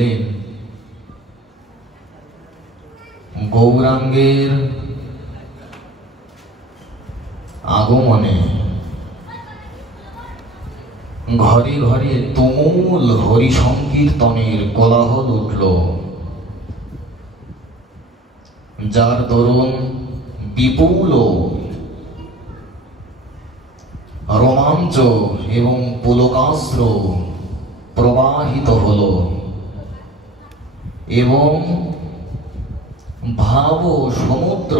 বললেন, গৌরাঙ্গের আগমনে ঘরে ঘরে তুমুল হরি সংকীর্তনের কোলাহল উঠল, যার দরুন বিপুল রোমাঞ্চ এবং পুলকাস্ত্র প্রবাহিত হল এবং ভাব সমুদ্র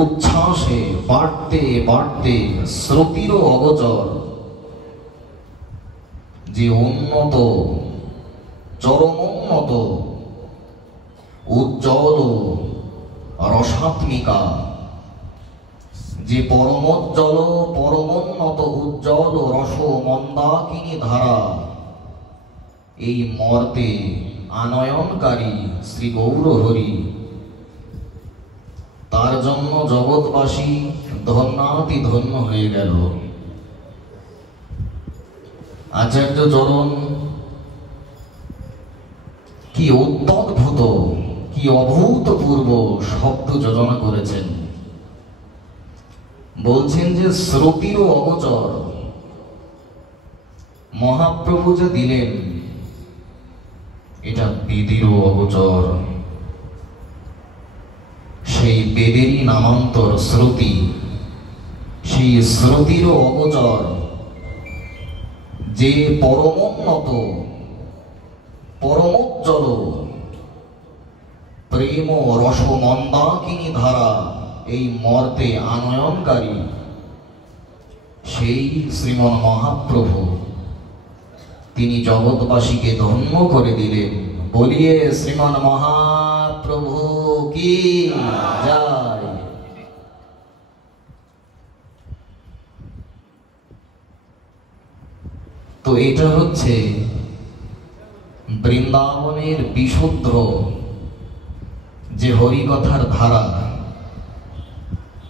উচ্ছ্বাসে বাড়তে বাড়তে শ্রুতিরও অগোচর যে উন্নত চরমোন্নত উজ্জ্বল রসাত্মিকা, যে পরমোজ্জ্বল পরমোন্নত উজ্জ্বল রস মন্দাকিনী ধারা এই মর্তে আনয়নকারী শ্রী গৌর হরি, তার জন্য জগৎবাসী ধন্যাতি ধন্য হয়ে গেল। আচার্য চরণ কি অত্যদ্ভুত, কি অভূতপূর্ব শব্দ যোজনা করেছেন। বলছেন যে শ্রুতিরও অগোচর মহাপ্রভু যা দিলেন এটা বেদেরও অগোচর। সেই বেদেরই নামান্তর শ্রুতি, সেই শ্রুতিরও অগোচর যে পরমোন্নত পরমোজ্জ্বল প্রেম রস মন্দাকিনী ধারা এই মর্তে আনয়নকারী সেই শ্রীমন মহাপ্রভু, তিনি জগৎবাসীকে ধন্য করে দিলেন। বলিয়ে শ্রীমন মহাপ্রভু কি জয়। তো এটা হচ্ছে বৃন্দাবনের বিশুদ্ধ যে হরিকথার ধারা,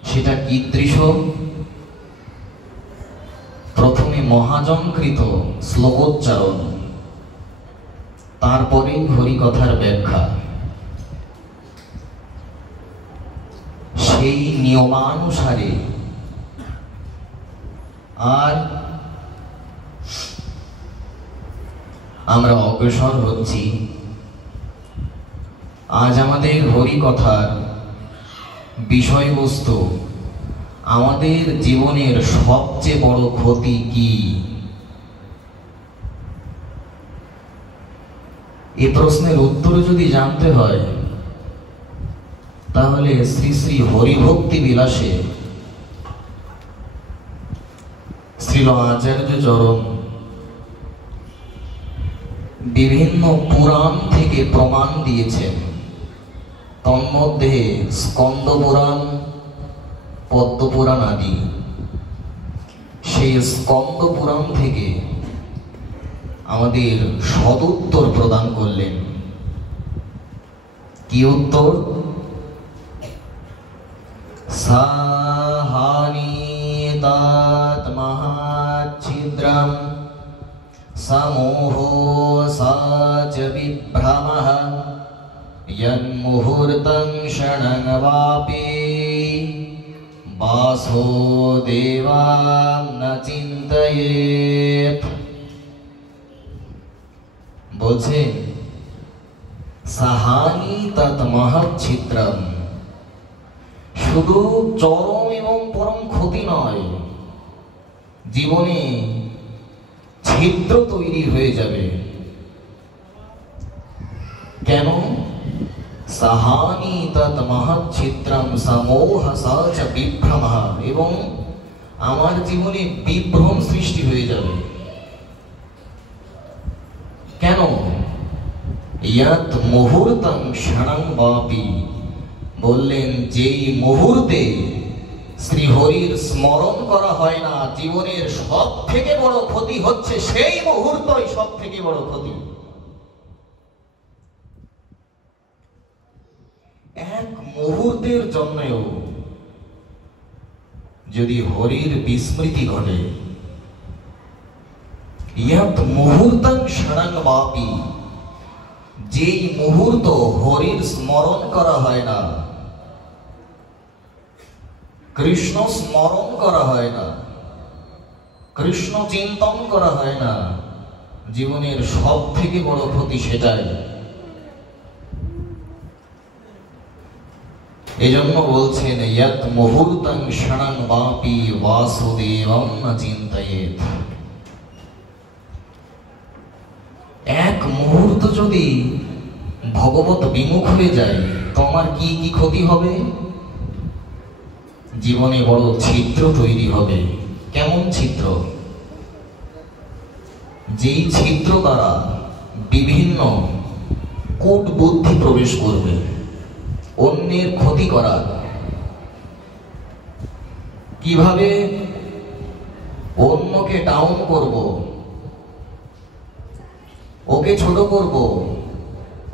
সেটা কীদৃশ? প্রথমে মহাজনকৃত শ্লোকোচ্চারণ, তারপরে হরিকথার ব্যাখ্যা। সেই নিয়মানুসারে আর আমরা অগ্রসর হচ্ছি। আজ আমাদের হরিকথার বিষয়বস্তু, আমাদের জীবনের সবচেয়ে বড় ক্ষতি কি? এই প্রশ্নের উত্তর যদি জানতে হয়, তাহলে শ্রী শ্রী হরিভক্তি বিলাসে শ্রীল আচার্য চরণ বিভিন্ন পুরাণ থেকে প্রমাণ দিয়েছেন। তন্মধ্যে স্কন্দ পুরাণ, পদ্ম পুরাণ আদি। সেই স্কন্দ পুরাণ থেকে আমাদের সদুত্তর প্রদান করলেন। কি উত্তর? সাহানি তাত মহাচ্ছিদ্রম সমোহো সাচ বিভ্রমঃ यन्मुहूर्तं क्षणं वापि वासो देवां न चिन्तयेत्। बोझे সাহানি তৎ মহচ্ছিদ্রম, শুধু চরম এবং পরম ক্ষতি নয়, জীবনে ছিদ্র তৈরি হয়ে যাবে। কেন? সাহানি তৎ মহচ্ছিদ্রম সমোহ সাচ বিভ্রমঃ, এবং আমার জীবনে বিভ্রম সৃষ্টি হয়ে যাবে। কেন? ইয়াত মুহূর্তং ক্ষণং বাপি, বললেন যেই মুহূর্তে শ্রীহরির স্মরণ করা হয় না, জীবনের সব থেকে বড় ক্ষতি হচ্ছে সেই মুহূর্তই সব থেকে বড় ক্ষতি। এক মুহূর্তের জন্যও যদি হরির বিস্মৃতি ঘটে, ইয়াত মুহূর্তং ক্ষণং বাপি, যেই মুহূর্ত হরির স্মরণ করা হয় না, কৃষ্ণ স্মরণ করা হয় না, কৃষ্ণ চিন্তন করা হয় না, জীবনের সব থেকে বড় ক্ষতি সেটাই। এজন্য বলছেন ইয়াত মুহূর্তং ক্ষণং বাপি বাসুদেবং ন চিন্তয়েৎ। এক মুহূর্ত যদি ভগবত বিমুখ হয়ে যায়, তোমার কি কি ক্ষতি হবে? জীবনে বড় ছিদ্র তৈরি হবে। কেমন ছিদ্র? যেই ছিদ্র দ্বারা বিভিন্ন কূট বুদ্ধি প্রবেশ করবে, অন্যের ক্ষতি করার। কিভাবে অন্যকে ডাউন করব, ওকে ছোট করব,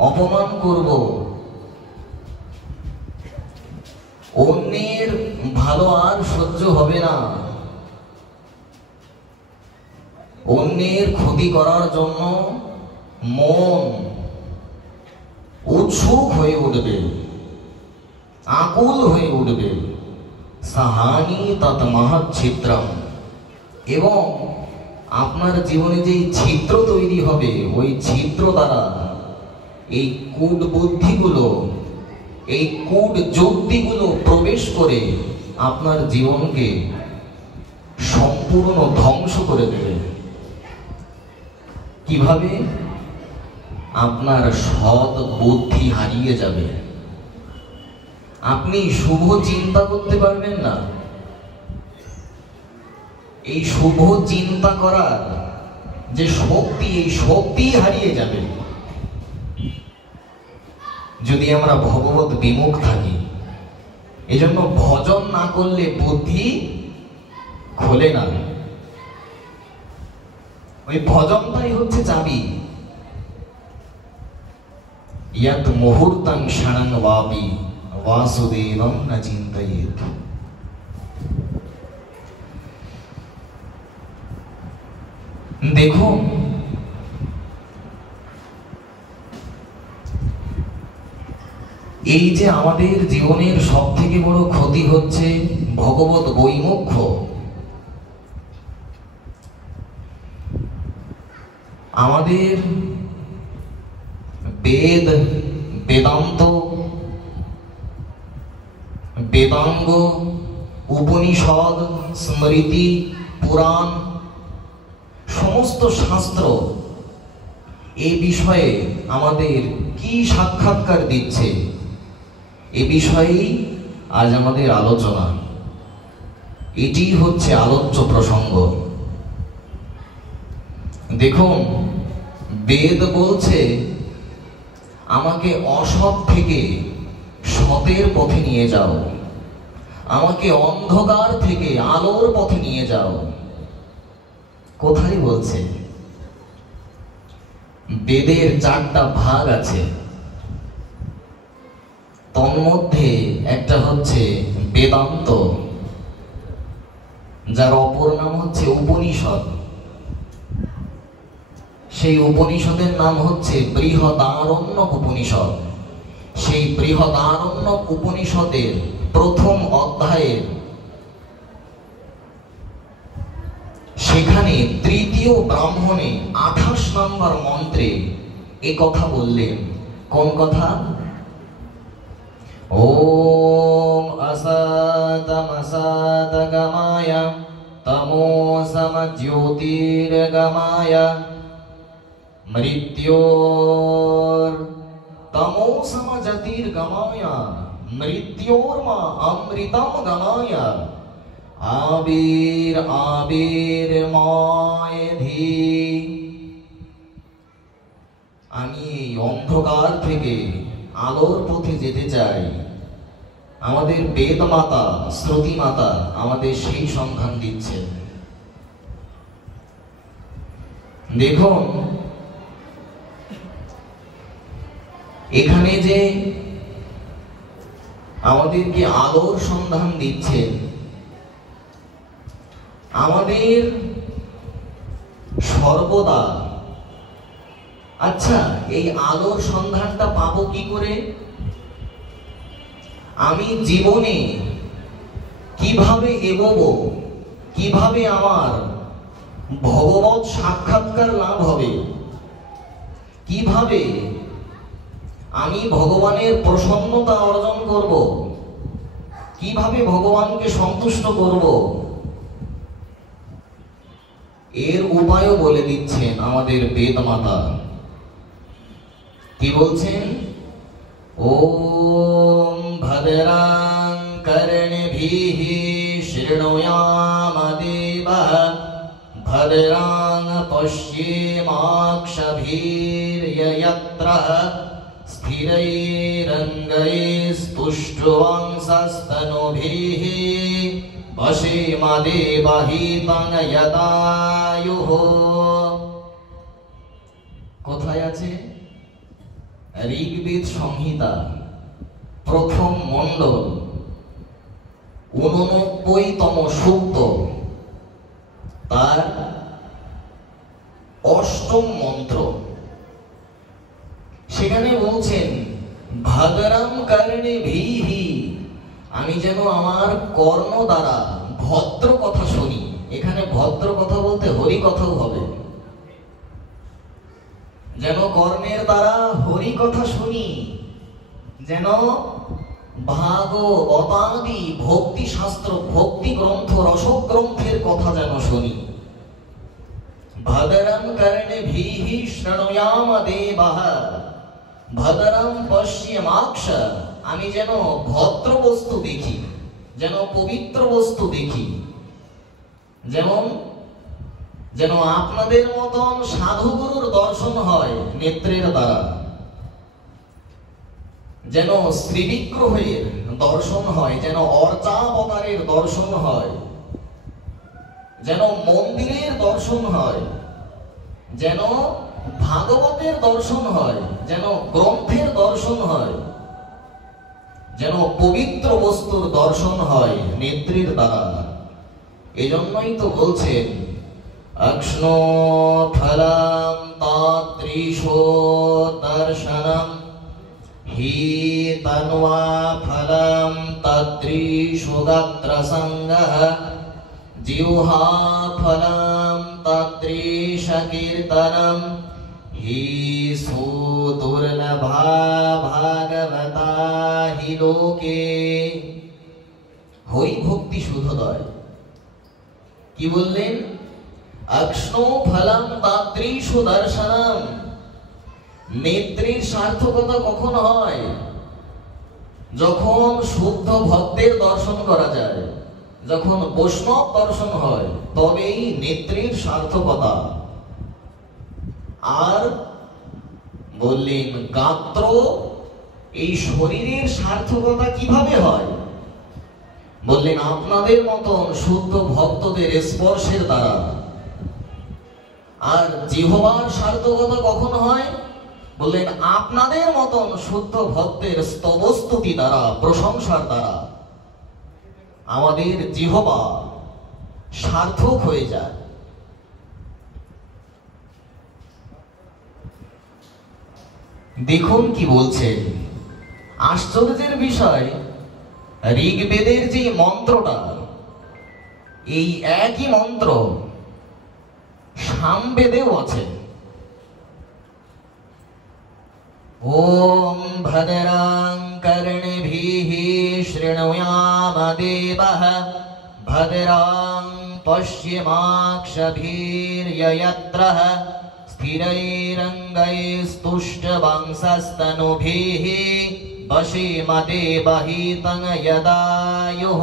অপমান করব, অন্যের ভালো আর সহ্য হবে না, অন্যের ক্ষতি করার জন্য মন উৎসুক হয়ে উঠবে, আকুল হয়ে উঠবে। সাহানি তৎ মহৎ ছিদ্রম। এবং আপনার জীবনে যেই ছিদ্র তৈরি হবে, ওই ছিদ্র দ্বারা এই কূট বুদ্ধিগুলো, এই কূট যুক্তিগুলো প্রবেশ করে আপনার জীবনকে সম্পূর্ণ ধ্বংস করে দেবে। কিভাবে? আপনার সৎ বুদ্ধি হারিয়ে যাবে, আপনি শুভ চিন্তা করতে পারবেন না। এই শুভ চিন্তা করার যে শক্তি, এই শক্তি হারিয়ে যাবে যদি আমরা ভগবত বিমুখ থাকি। এজন্য ভজন না করলে বুদ্ধি খোলে না। ওই ভজনটাই হচ্ছে চাবি। ইয়াত মুহূর্তং ক্ষণং বাপি বাসুদেবং ন চিন্তয়েৎ। দেখুন, এই যে আমাদের জীবনের সব থেকে বড় ক্ষতি হচ্ছে ভগবত বৈমুখ্য। আমাদের বেদ, বেদান্ত, বেদাঙ্গ, উপনিষদ, স্মৃতি, পুরাণ, সমস্ত শাস্ত্র এই বিষয়ে আমাদের কি সাক্ষাৎকার দিচ্ছে, এ বিষয়েই আজ আমাদের আলোচনা। এটি হচ্ছে আলোচ্য প্রসঙ্গ। দেখুন, বেদ বলছে আমাকে অসৎ থেকে সতের পথে নিয়ে যাও, আমাকে অন্ধকার থেকে আলোর পথে নিয়ে যাও। কোথায় বলছে? বেদের 4টা ভাগ আছে, তন্মধ্যে একটা হচ্ছে বেদান্ত, যার অপর নাম হচ্ছে উপনিষদ। সেই উপনিষদের নাম হচ্ছে বৃহদারণ্যক উপনিষদ। সেই বৃহদারণ্যক উপনিষদের প্রথম অধ্যায়ের সেখানে তৃতীয় ব্রাহ্মণে 28 নম্বর মন্ত্রে এ কথা বললেন। কোন কথা? ওম অসতমসতগমায় তমোসম জ্যোতির্গমায় মৃত্যোর তমোসম জ্যোতির্গমায় মৃত্যোর্মা অমৃতম গমায় আবির আবির মায়ধি। আমি এই অন্ধকার থেকে আলোর পথে যেতে চাই। আমাদের বেদ মাতা, শ্রুতি মাতা আমাদের সেই সন্ধান দিচ্ছে। দেখুন, এখানে যে আমাদেরকে আলোর সন্ধান দিচ্ছেন, আমাদের সর্বদা আচ্ছা, এই আলোর সন্ধানটা পাবো কি করে? আমি জীবনে কিভাবে এগোবো, কিভাবে আমার ভগবৎ সাক্ষাৎকার লাভ হবে, কিভাবে আমি ভগবানের প্রসন্নতা অর্জন করব, কিভাবে ভগবানকে সন্তুষ্ট করব, এর উপায়ও বলে দিচ্ছেন আমাদের বেদ মাতা। কি বলছেন? ওম ভদ্রাং কর্ণেভিঃ শৃণুয়াম দেবাঃ ভদ্রাং পশ্যেমাক্ষভির্যয়ত্রঃ স্থিরৈরঙ্গৈস্তুষ্ট্যংসস্তনুभिः পশ্যেম দেবহিতং যদাयुः। কোথায় আছে? ঋগ্বেদ সংহিতা প্রথম মণ্ডল 89তম সূক্ত, তার 8ম মন্ত্র। সেখানে বলছেন ভদ্রাম কর্ণেভিঃ, আমি যেন আমার কর্ণ দ্বারা ভদ্র কথা শুনি। এখানে ভদ্র কথা বলতে হরি কথাও হবে, যেন কর্ণের দ্বারা হরি কথা শুনি, যেন ভাগবতাদি ভক্তি শাস্ত্র, ভক্তি গ্রন্থ, রসগ্রন্থের কথা যেন শুনি। ভদ্রং কর্ণেভিঃ শৃণুয়াম দেবাঃ ভদ্রং পশ্যেমাক্ষ, আমি যেন ভদ্র বস্তু দেখি, যেন পবিত্র বস্তু দেখি, যেন আপনাদের মতন সাধুগুরুর দর্শন হয় নেত্রের দ্বারা, যেন শ্রীবিগ্রহের দর্শন হয়, যেন অর্চাবতারের দর্শন হয়, যেন মন্দিরের দর্শন হয়, যেন ভাগবতের দর্শন হয়, যেন গ্রন্থের দর্শন হয়, যেন পবিত্র বস্তুর দর্শন হয় নেত্রীর দ্বারা। এজন্যই তো বলছেন অক্ষ্ণো ফলম তাদৃশো দর্শনম হি তন্বা ফলম তাদৃশো গাত্র সঙ্গঃ জিহ্বা ফলম তাদৃশ কীর্তনম হি সুদুর্লভা ভাগবতা হি লোকে। হরি ভক্তি শুদ্ধদয়। কি বললেন? অক্ষ্ণো ফলম তাদৃশো দর্শনম। নেত্রীর সার্থকতা কখন হয়? যখন শুদ্ধ ভক্তের দর্শন করা যায়, যখন বৈষ্ণব দর্শন হয়, তবেই নেত্রীর সার্থকতা। আর বললেন গাত্র, এই শরীরের সার্থকতা কিভাবে হয়? বললেন আপনাদের মতন শুদ্ধ ভক্তদের স্পর্শের দ্বারা। আর জিহ্বার সার্থকতা কখন হয়? বললেন আপনাদের মতন শুদ্ধ ভক্তের স্তবস্তুতি দ্বারা, প্রশংসার দ্বারা আমাদের জিহ্বা সার্থক হয়ে যায়। দেখুন কি বলছেন, আশ্চর্যের বিষয়, ঋগ্বেদের যে মন্ত্রটা, এই একই মন্ত্র সামবেদেও আছে। ওম ভদ্রাং কর্ণেভিঃ শৃণুয়াম দেবাঃ ভদ্রাং পশ্যেমাক্ষভির্যয়ত্রঃ স্থিরৈরঙ্গৈস্তুষ্ট্যংসস্তনুभिः পশ্যেম দেবহিতং যদাयुः।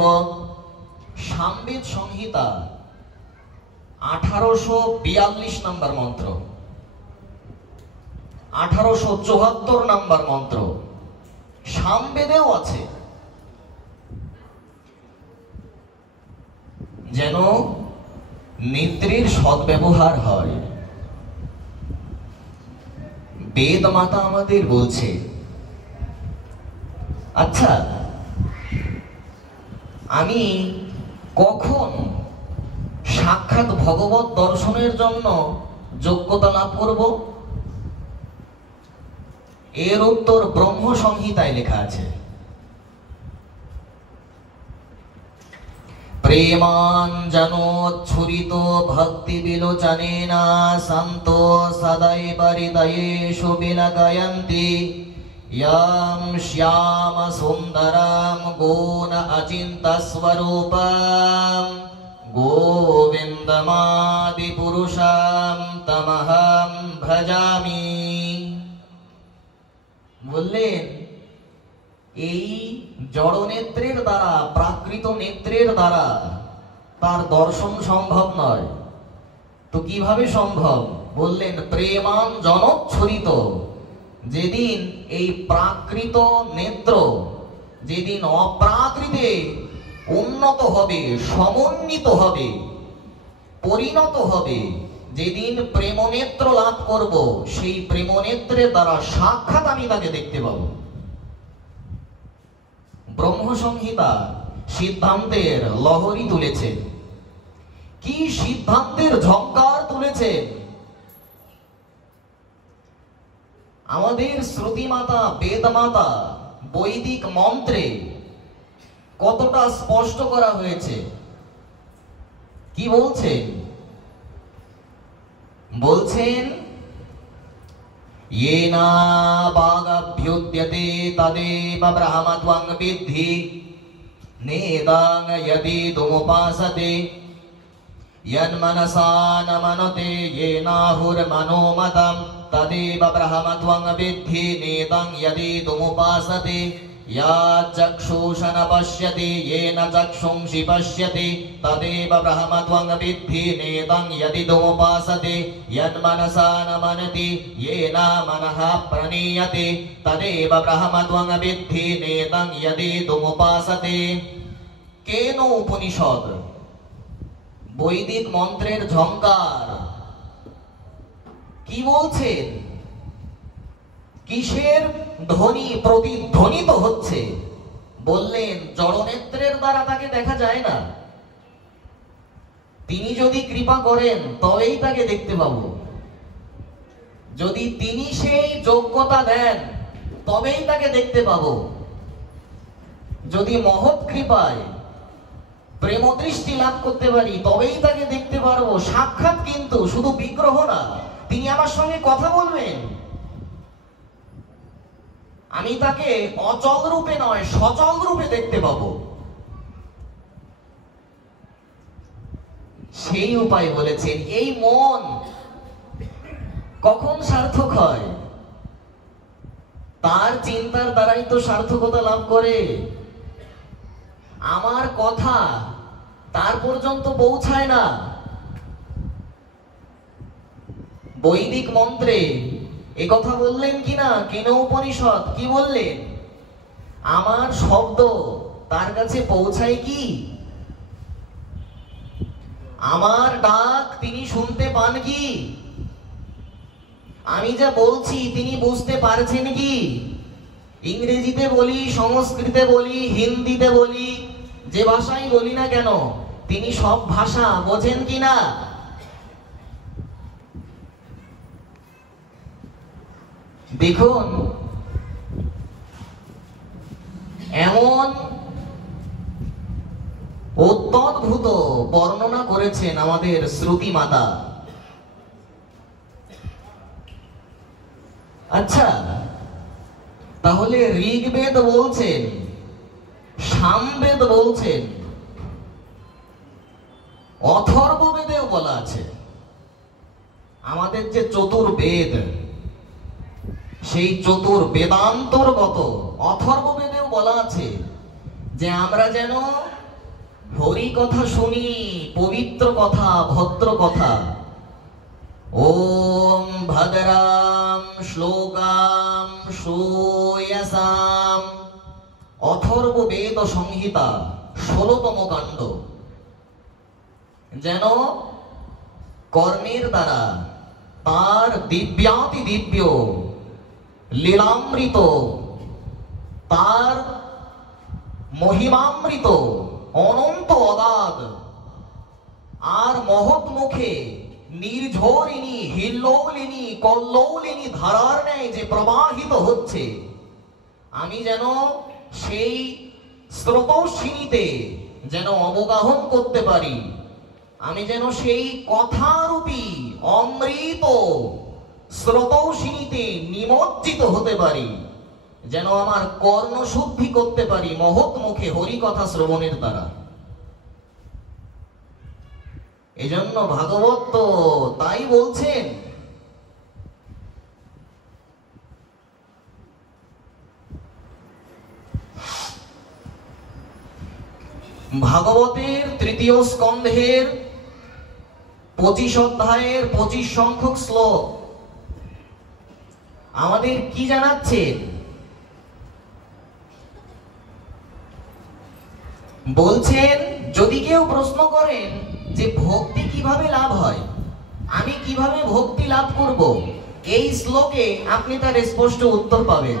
সামবেদ সংহিতা 1842 নম্বর মন্ত্র, 1874 নম্বর মন্ত্র সামবেদেও আছে। যেন নেত্রীর সদ্ব্যবহার হয়। বেদ মাতা আমাদের বলছে, আচ্ছা আমি কখন সাক্ষাৎ ভগবত দর্শনের জন্য যোগ্যতা লাভ করব? এর উত্তর ব্রহ্ম সংহিতায় লেখা আছে। প্রেমাঞ্জনোচ্ছুরিত ভক্তি বিলোচনেন সন্ত সদৈব হৃদয়েষু বিলগয়ন্তি ইয়াম শ্যাম সুন্দরম গুণ অচিন্ত স্বরূপম গোবিন্দমাদি পুরুষম তমহম ভজামি। বললেন এই জড় নেত্রের দ্বারা, প্রাকৃত নেত্রের দ্বারা তার দর্শন সম্ভব নয়। তো কিভাবে সম্ভব? বললেন প্রেমাঞ্জনোচ্ছুরিত, যেদিন এই প্রাকৃত নেত্র যেদিন অপ্রাকৃতে উন্নত হবে, সমন্বিত হবে, পরিণত হবে, যেদিন প্রেমনেত্র লাভ করব, সেই প্রেমনেত্রের দ্বারা সাক্ষাৎ আমি তাকে দেখতে পাব। ব্রহ্ম সংহিতা সিদ্ধান্তের লহরী তুলেছে। কি সিদ্ধান্তের ঝংকার তুলেছে! আমাদের শ্রুতিমাতা বেদমাতা বৈদিক মন্ত্রে কতটা স্পষ্ট করা হয়েছে। কি বলছেন? বলছেন येना वागभ्युद्यते तदेव ब्रह्मत्वं विद्धि नेदं यदिदुमुपासते यन्मनसा न मनते येनाहुर्मनोमतं तदेव ब्रह्मत्वं विद्धि नेदं यदिदुमुपासते याचक्षुषा न पश्यति येन चक्षुंषि पश्यति तदेव ब्रह्मत्वं विद्धि नेदं यदिदुमुपासते यन्मनसा न मनति येन मनः प्रणीयते तदेव ब्रह्मत्वं विद्धि नेदं यदिदुमुपासते। केन उपनिषद বৈদিক মন্ত্রের ঝংকার কি বলছেন? কিসের ধ্বনি প্রতিধ্বনিত হচ্ছে? বললেন জড়নেত্রের দ্বারা তাকে দেখা যায় না। তিনি যদি কৃপা করেন তবেই তাকে দেখতে পাবো। যদি তিনি সেই যোগ্যতা দেন তবেই তাকে দেখতে পাবো। যদি মহৎ কৃপায় প্রেম দৃষ্টি লাভ করতে পারি তবেই তাকে দেখতে পারবো সাক্ষাৎ। কিন্তু শুধু বিগ্রহ না, তিনি আমার সঙ্গে কথা বলবেন। আমি তাকে অচল রূপে নয় সচল রূপে দেখতে পাবো। সেই উপায় বলেছেন। এই মন কখন সার্থক হয়? তার চিন্তার দ্বারাই তো সার্থকতা লাভ করে। আমার কথা তার পর্যন্ত পৌঁছায় না। বৈদিক মন্ত্রে এ কথা বললেন কিনা কেন উপনিষদ? কি বললেন? আমার শব্দ তার কাছে পৌঁছায় কি? আমার ডাক তিনি শুনতে পান কি? আমি যা বলছি তিনি বুঝতে পারছেন কি? ইংরেজিতে বলি, সংস্কৃতে বলি, হিন্দিতে বলি, যে ভাষাই বলি না কেন তিনি সব ভাষা বোঝেন কিনা? দেখুন, এমন অত্যদ্ভুত বর্ণনা করেছেন আমাদের শ্রুতি মাতা। আচ্ছা, তাহলে ঋগ্বেদ বলছেন, সামবেদ বলছেন, অথর্ববেদেও বলা আছে। আমাদের যে চতুর্বেদ, সেই চতুর্বেদান্তর্গত অথর্ববেদেও বলা আছে যে আমরা যেন হরি কথা শুনি, পবিত্র কথা, ভদ্র কথা। ওম ভদ্রাম শ্লোকাম শ্রূয়সাম। অথর্ববেদ সংহিতা 16তম কাণ্ড। যেন কর্ণের দ্বারা তার দিব্যাতি দিব্য লীলামৃত, তার মহিমামৃত অনন্ত অগাধ আর মহৎ মুখে নির্ঝরিণী হিল্লোলিনী কল্লোলিনী ধারার ন্যায় যে প্রবাহিত হচ্ছে, আমি যেন সেই স্রোতস্বিনীতে যেন অবগাহন করতে পারি, আমি যেন সেই কথারূপী অমৃত স্রোতস্বিনীতে নিমজ্জিত হতে পারি, যেন আমার কর্ণশুদ্ধি করতে পারি মহৎ মুখে হরি কথা শ্রবণের দ্বারা। এজন্য ভাগবত তো তাই বলছেন, ভাগবতের তৃতীয় স্কন্ধের 25 অধ্যায়ের 25 সংখ্যক শ্লোক আমাদের কি জানাচ্ছে? বলছেন, যদি কেউ প্রশ্ন করেন যে ভক্তি কিভাবে লাভ হয়, আমি কিভাবে ভক্তি লাভ করব, এই শ্লোকে আপনি তার স্পষ্ট উত্তর পাবেন।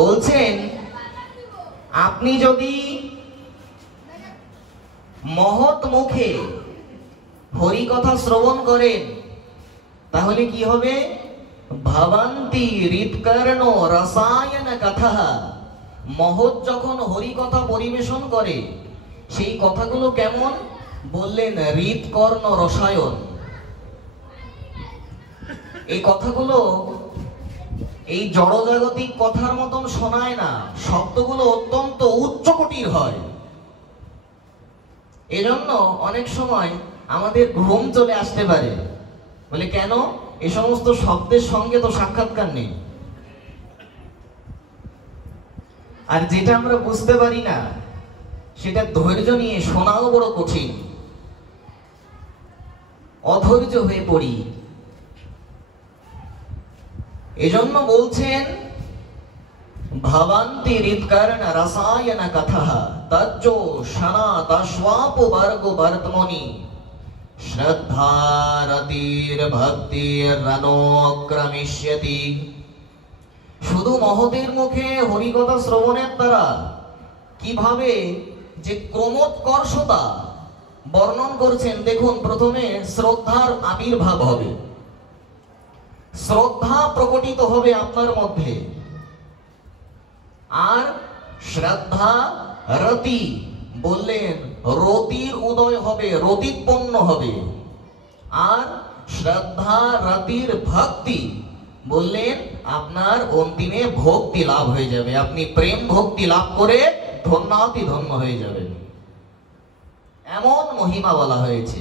বলছেন, আপনি যদি মহৎ মুখে হরি কথা শ্রবণ করেন তাহলে কি হবে? ভাবান্তি হৃৎকর্ণ রসায়ন কথা। মহৎ যখন হরি কথা পরিবেশন করে সেই কথাগুলো কেমন? বললেন হৃৎকর্ণ রসায়ন। এই কথাগুলো এই জড়জাগতিক কথার মতন শোনায় না, শব্দগুলো অত্যন্ত উচ্চকোটির হয়। এজন্য অনেক সময় আমাদের ঘুম চলে আসতে পারে। বলে কেন? এই সমস্ত শব্দের সঙ্গে তো সাক্ষাৎকার নেই। আর যেটা আমরা বুঝতে পারি না সেটা ধৈর্য নিয়ে শোনাও বড় কঠিন, অধৈর্য হয়ে পড়ি। এজন্য বলছেন, ভাবান্তি হৃৎকর্ণ রসায়ন কথা তজ্জো সনাতস্বাপ বর্গ বর্তমনি শ্রদ্ধারতির ভক্তির রনোক্রমিষ্যতি। শুধু মহতের মুখে হরিকথা শ্রবণের দ্বারা কিভাবে যে ক্রমোৎকর্ষতা বর্ণন করছেন, দেখুন, প্রথমে শ্রদ্ধার আবির্ভাব হবে, শ্রদ্ধা প্রকটিত হবে আপনার মধ্যে, আর শ্রদ্ধা রতি বললেন রতির উদয় হবে, রতিৎপন্ন হবে, আর শ্রদ্ধা রতির ভক্তি বললেন আপনার অন্তিমে ভক্তি লাভ হয়ে যাবে, আপনি প্রেম ভক্তি লাভ করে ধন্যাতি ধন্য হয়ে যাবেন। এমন মহিমা বলা হয়েছে।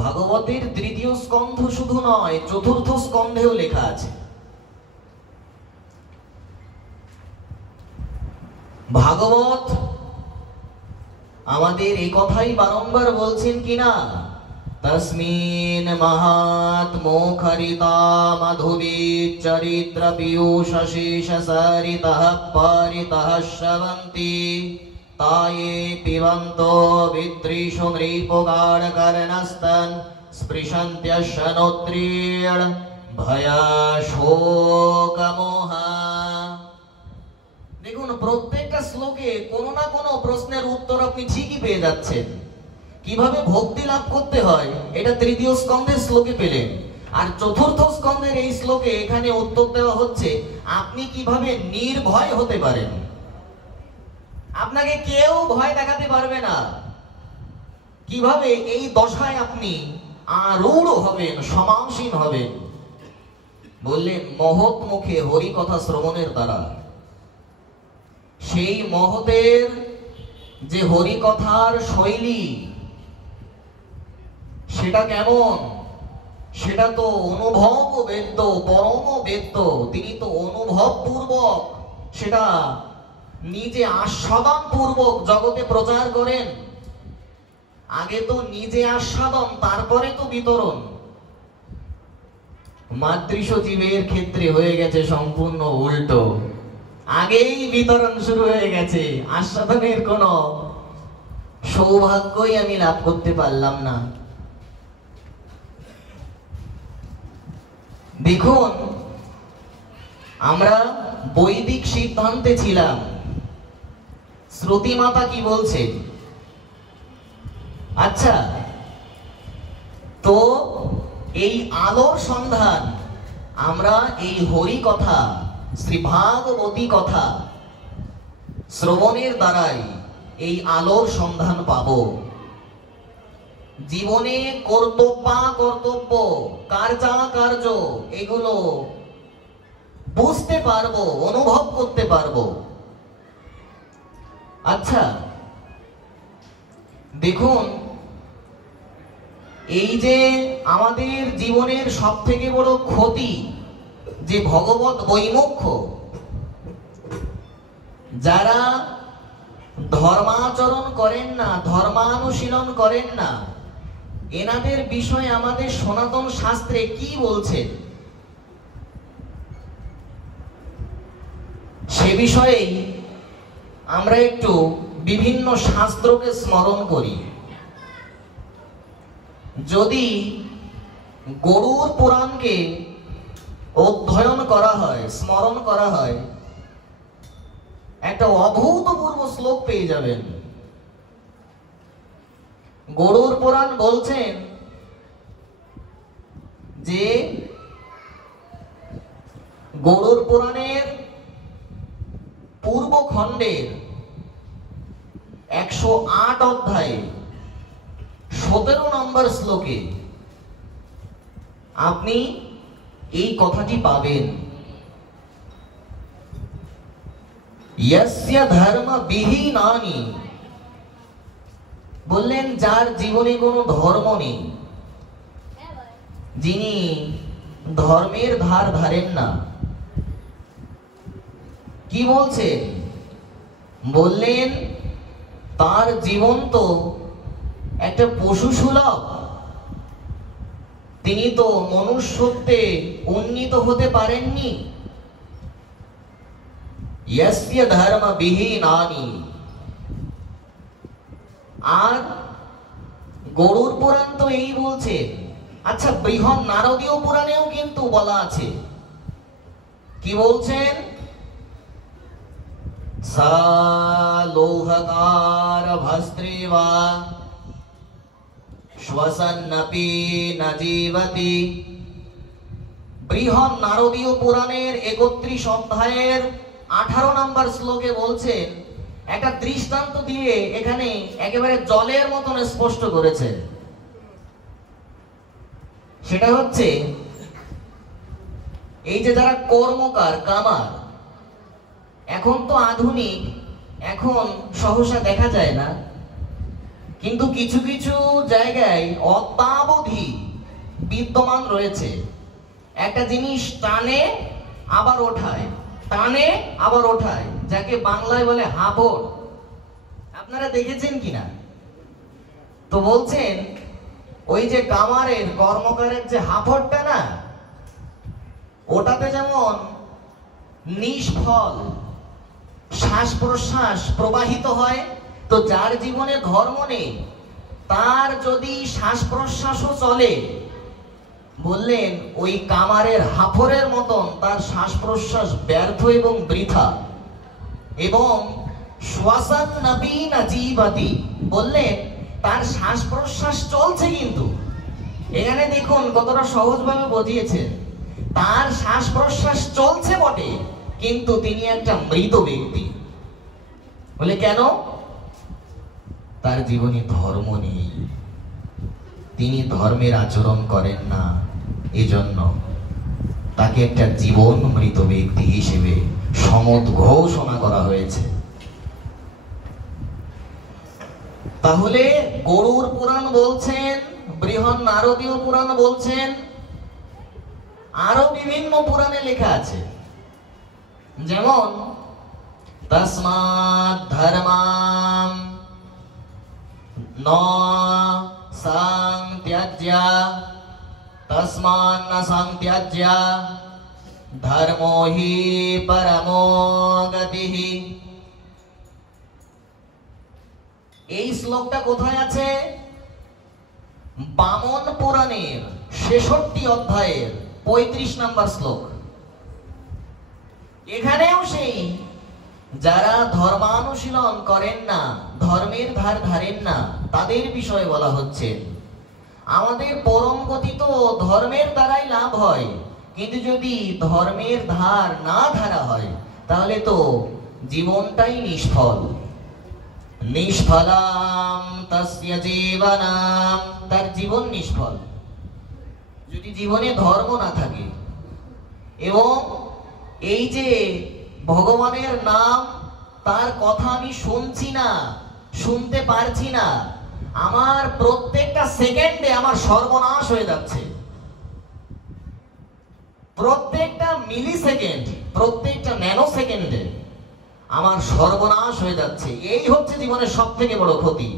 ভাগবতের তৃতীয় স্কন্ধ শুধু নয়, চতুর্থ স্কন্ধেও লেখা আছে। ভাগবত আমাদের এই কথাই বারংবার বলছেন কিনা, তস্মিন মহাত্মো খরিতা মধুবী চরিত্র পীয়ূষ শেষ সরিতঃ পারিতঃ শ্রবন্তি তায়ে পিবন্তো বিদ্রিষু নৃপগাঢ় কর্ণস্তন স্পৃশন্ত্যশ্নোত্রীণ ভয়া শোক মোহা। দেখুন, প্রত্যেকটা শ্লোকে কোনো না কোনো প্রশ্নের উত্তর আপনি ঠিকই পেয়ে যাচ্ছেন। কিভাবে ভক্তি লাভ করতে হয় এটা তৃতীয় স্কন্ধের শ্লোকে পেলেন, আর চতুর্থ স্কন্ধের এই শ্লোকে এখানে উত্তর দেওয়া হচ্ছে আপনি কিভাবে নির্ভয় হতে পারেন। আপনাকে কেউ ভয় দেখাতে পারবে না। কিভাবে এই দশায় আপনি আরূঢ় হবেন, সমাসীন হবেন, বললেন মহৎ মুখে হরি কথা শ্রবণের দ্বারা। সেই মহতের যে হরি কথার শৈলী সেটা কেমন, সেটা তো অনুভব বেদ্য, পরম বেদ্য। তিনি তো অনুভব পূর্বক, সেটা নিজে আস্বাদন পূর্বক জগতে প্রচার করেন। আগে তো নিজে আস্বাদন, তারপরে তো বিতরণ। মাতৃশ জীবের ক্ষেত্রে হয়ে গেছে সম্পূর্ণ উল্টো, আগেই বিতরণ শুরু হয়ে গেছে, আস্বাদনের কোনো সৌভাগ্যই আমি লাভ করতে পারলাম না। দেখুন, আমরা বৈদিক সিদ্ধান্তে ছিলাম। শ্রুতি মাতা কি বলছে? আর আচ্ছা, তো এই আলোর সন্ধান আমরা এই হরি কথা, শ্রী ভাগবতী কথা শ্রবণের দ্বারাই এই আলোর সন্ধান পাব। জীবনে কর্তব্য, কার্য এগুলো বুঝতে পারবো, অনুভব করতে পারবো। আচ্ছা দেখুন, এই যে আমাদের জীবনের সব থেকে বড় ক্ষতি যে ভগবত বৈমুখ্য, যারা ধর্মাচরণ করেন না, ধর্মানুশীলন করেন না, এনাদের বিষয়ে আমাদের সনাতন শাস্ত্রে কি বলছেন সে বিষয়ে আমরা একটু বিভিন্ন শাস্ত্রকে স্মরণ করি। যদি গরুড় পুরাণকে অধ্যয়ন করা হয়, স্মরণ করা হয়, একটা অভূতপূর্ব শ্লোক পেয়ে যাবেন। গরুড় পুরাণ বলছেন যে গরুড় পুরাণের পূর্ব খণ্ডের 108 অধ্যায়ে 17 নম্বর শ্লোকে আপনি এই কথাটি পাবেন, यस्य धर्म विहीनानि, বললেন যার জীবনে কোনো ধর্ম নেই, যিনি ধর্মের ধার ধারেন না। কি বলছেন? বললেন তার জীবন তো একটা পশু সুলভ, তিনি তো মনুষ্যত্বে উন্নীত হতে পারেননি। यस्य धर्म विहीनानि। আর গরুড় পুরাণ তো এই বলছে। আচ্ছা, বৃহৎ নারদীয় পুরাণেও কিন্তু বলা আছে, কি বলছেন? সা লোহকার ভস্ত্রেবা শ্বসন্নপি ন জীবতি। বৃহৎ নারদীয় পুরাণের 31 অধ্যায়ের 18 নম্বর শ্লোকে বলছেন, একটা দৃষ্টান্ত দিয়ে এখানে একেবারে জলের মতন স্পষ্ট করেছেন। সেটা হচ্ছে এই যে যারা কর্মকার, কামার, এখন তো আধুনিক, এখন সহসা দেখা যায় না, কিন্তু কিছু কিছু জায়গায় অদ্যাবধি বিদ্যমান রয়েছে। একটা জিনিস টানে আবার ওঠায়, টানে আবার ওঠায়, যাকে বাংলায় বলে হাবড়। আপনারা দেখেছেন কিনা? তো বলছেন ওই যে কামারের, কর্মকারের যে হাবড়টা না, ওটাতে যেমন নিষ্ফল শ্বাস প্রশ্বাস প্রবাহিত হয়, তো যার জীবনে ধর্ম নেই তার যদি শ্বাস প্রশ্বাসও চলে, বললেন ওই কামারের হাফরের মতন তার শ্বাস প্রশ্বাস ব্যর্থ এবং বৃথা। এবং শ্বাসান নবী না জীবতি, বললেন তার শ্বাস প্রশ্বাস চলছে, কিন্তু এখানে দেখুন কতটা সহজভাবে বুঝিয়েছেন। তার শ্বাস প্রশ্বাস চলছে বটে, কিন্তু তিনি একটা মৃত ব্যক্তি। বলে কেন? তার জীবনে ধর্ম নেই, তিনি ধর্মের আচরণ করেন না, এজন্য তাকে একটা জীবন মৃত ব্যক্তি হিসেবে সমত ঘোষণা করা হয়েছে। তাহলে গরুড় পুরাণ বলছেন, বৃহৎ নারদীয় পুরাণ বলছেন, আরো বিভিন্ন পুরাণে লেখা আছে, যেমন তস্মাৎ ধর্মাম ন সংত্যজ্য, তস্মাৎ ন সংত্যজ্য ধর্মো হি পরমো গতিঃ। এই শ্লোকটা কোথায় আছে? বামন পুরাণের 66 অধ্যায়ের 35 নম্বর শ্লোক। এখানেও সেই যারা ধর্মানুশীলন করেন না, ধর্মের ধার ধারেন না, তাদের বিষয়ে বলা হচ্ছে। আমাদের পরম গতি তো ধর্মের দ্বারাই লাভ হয়, কিন্তু যদি ধর্মের ধার না ধারা হয় তাহলে তো জীবনটাই নিষ্ফল। নিষ্ফলাম তস্য জীবনাম, তার জীবন নিষ্ফল যদি জীবনে ধর্ম না থাকে। এবং এই যে ভগবানের নাম, তার কথা আমি শুনছি না, শুনতে পারছি না, আমার প্রত্যেকটা সেকেন্ডে আমার সর্বনাশ হয়ে যাচ্ছে। প্রত্যেকটা মিলি সেকেন্ড, প্রত্যেকটা ন্যানো সেকেন্ডে আমার সর্বনাশ হয়ে যাচ্ছে। এই হচ্ছে জীবনের সব থেকে বড় ক্ষতি,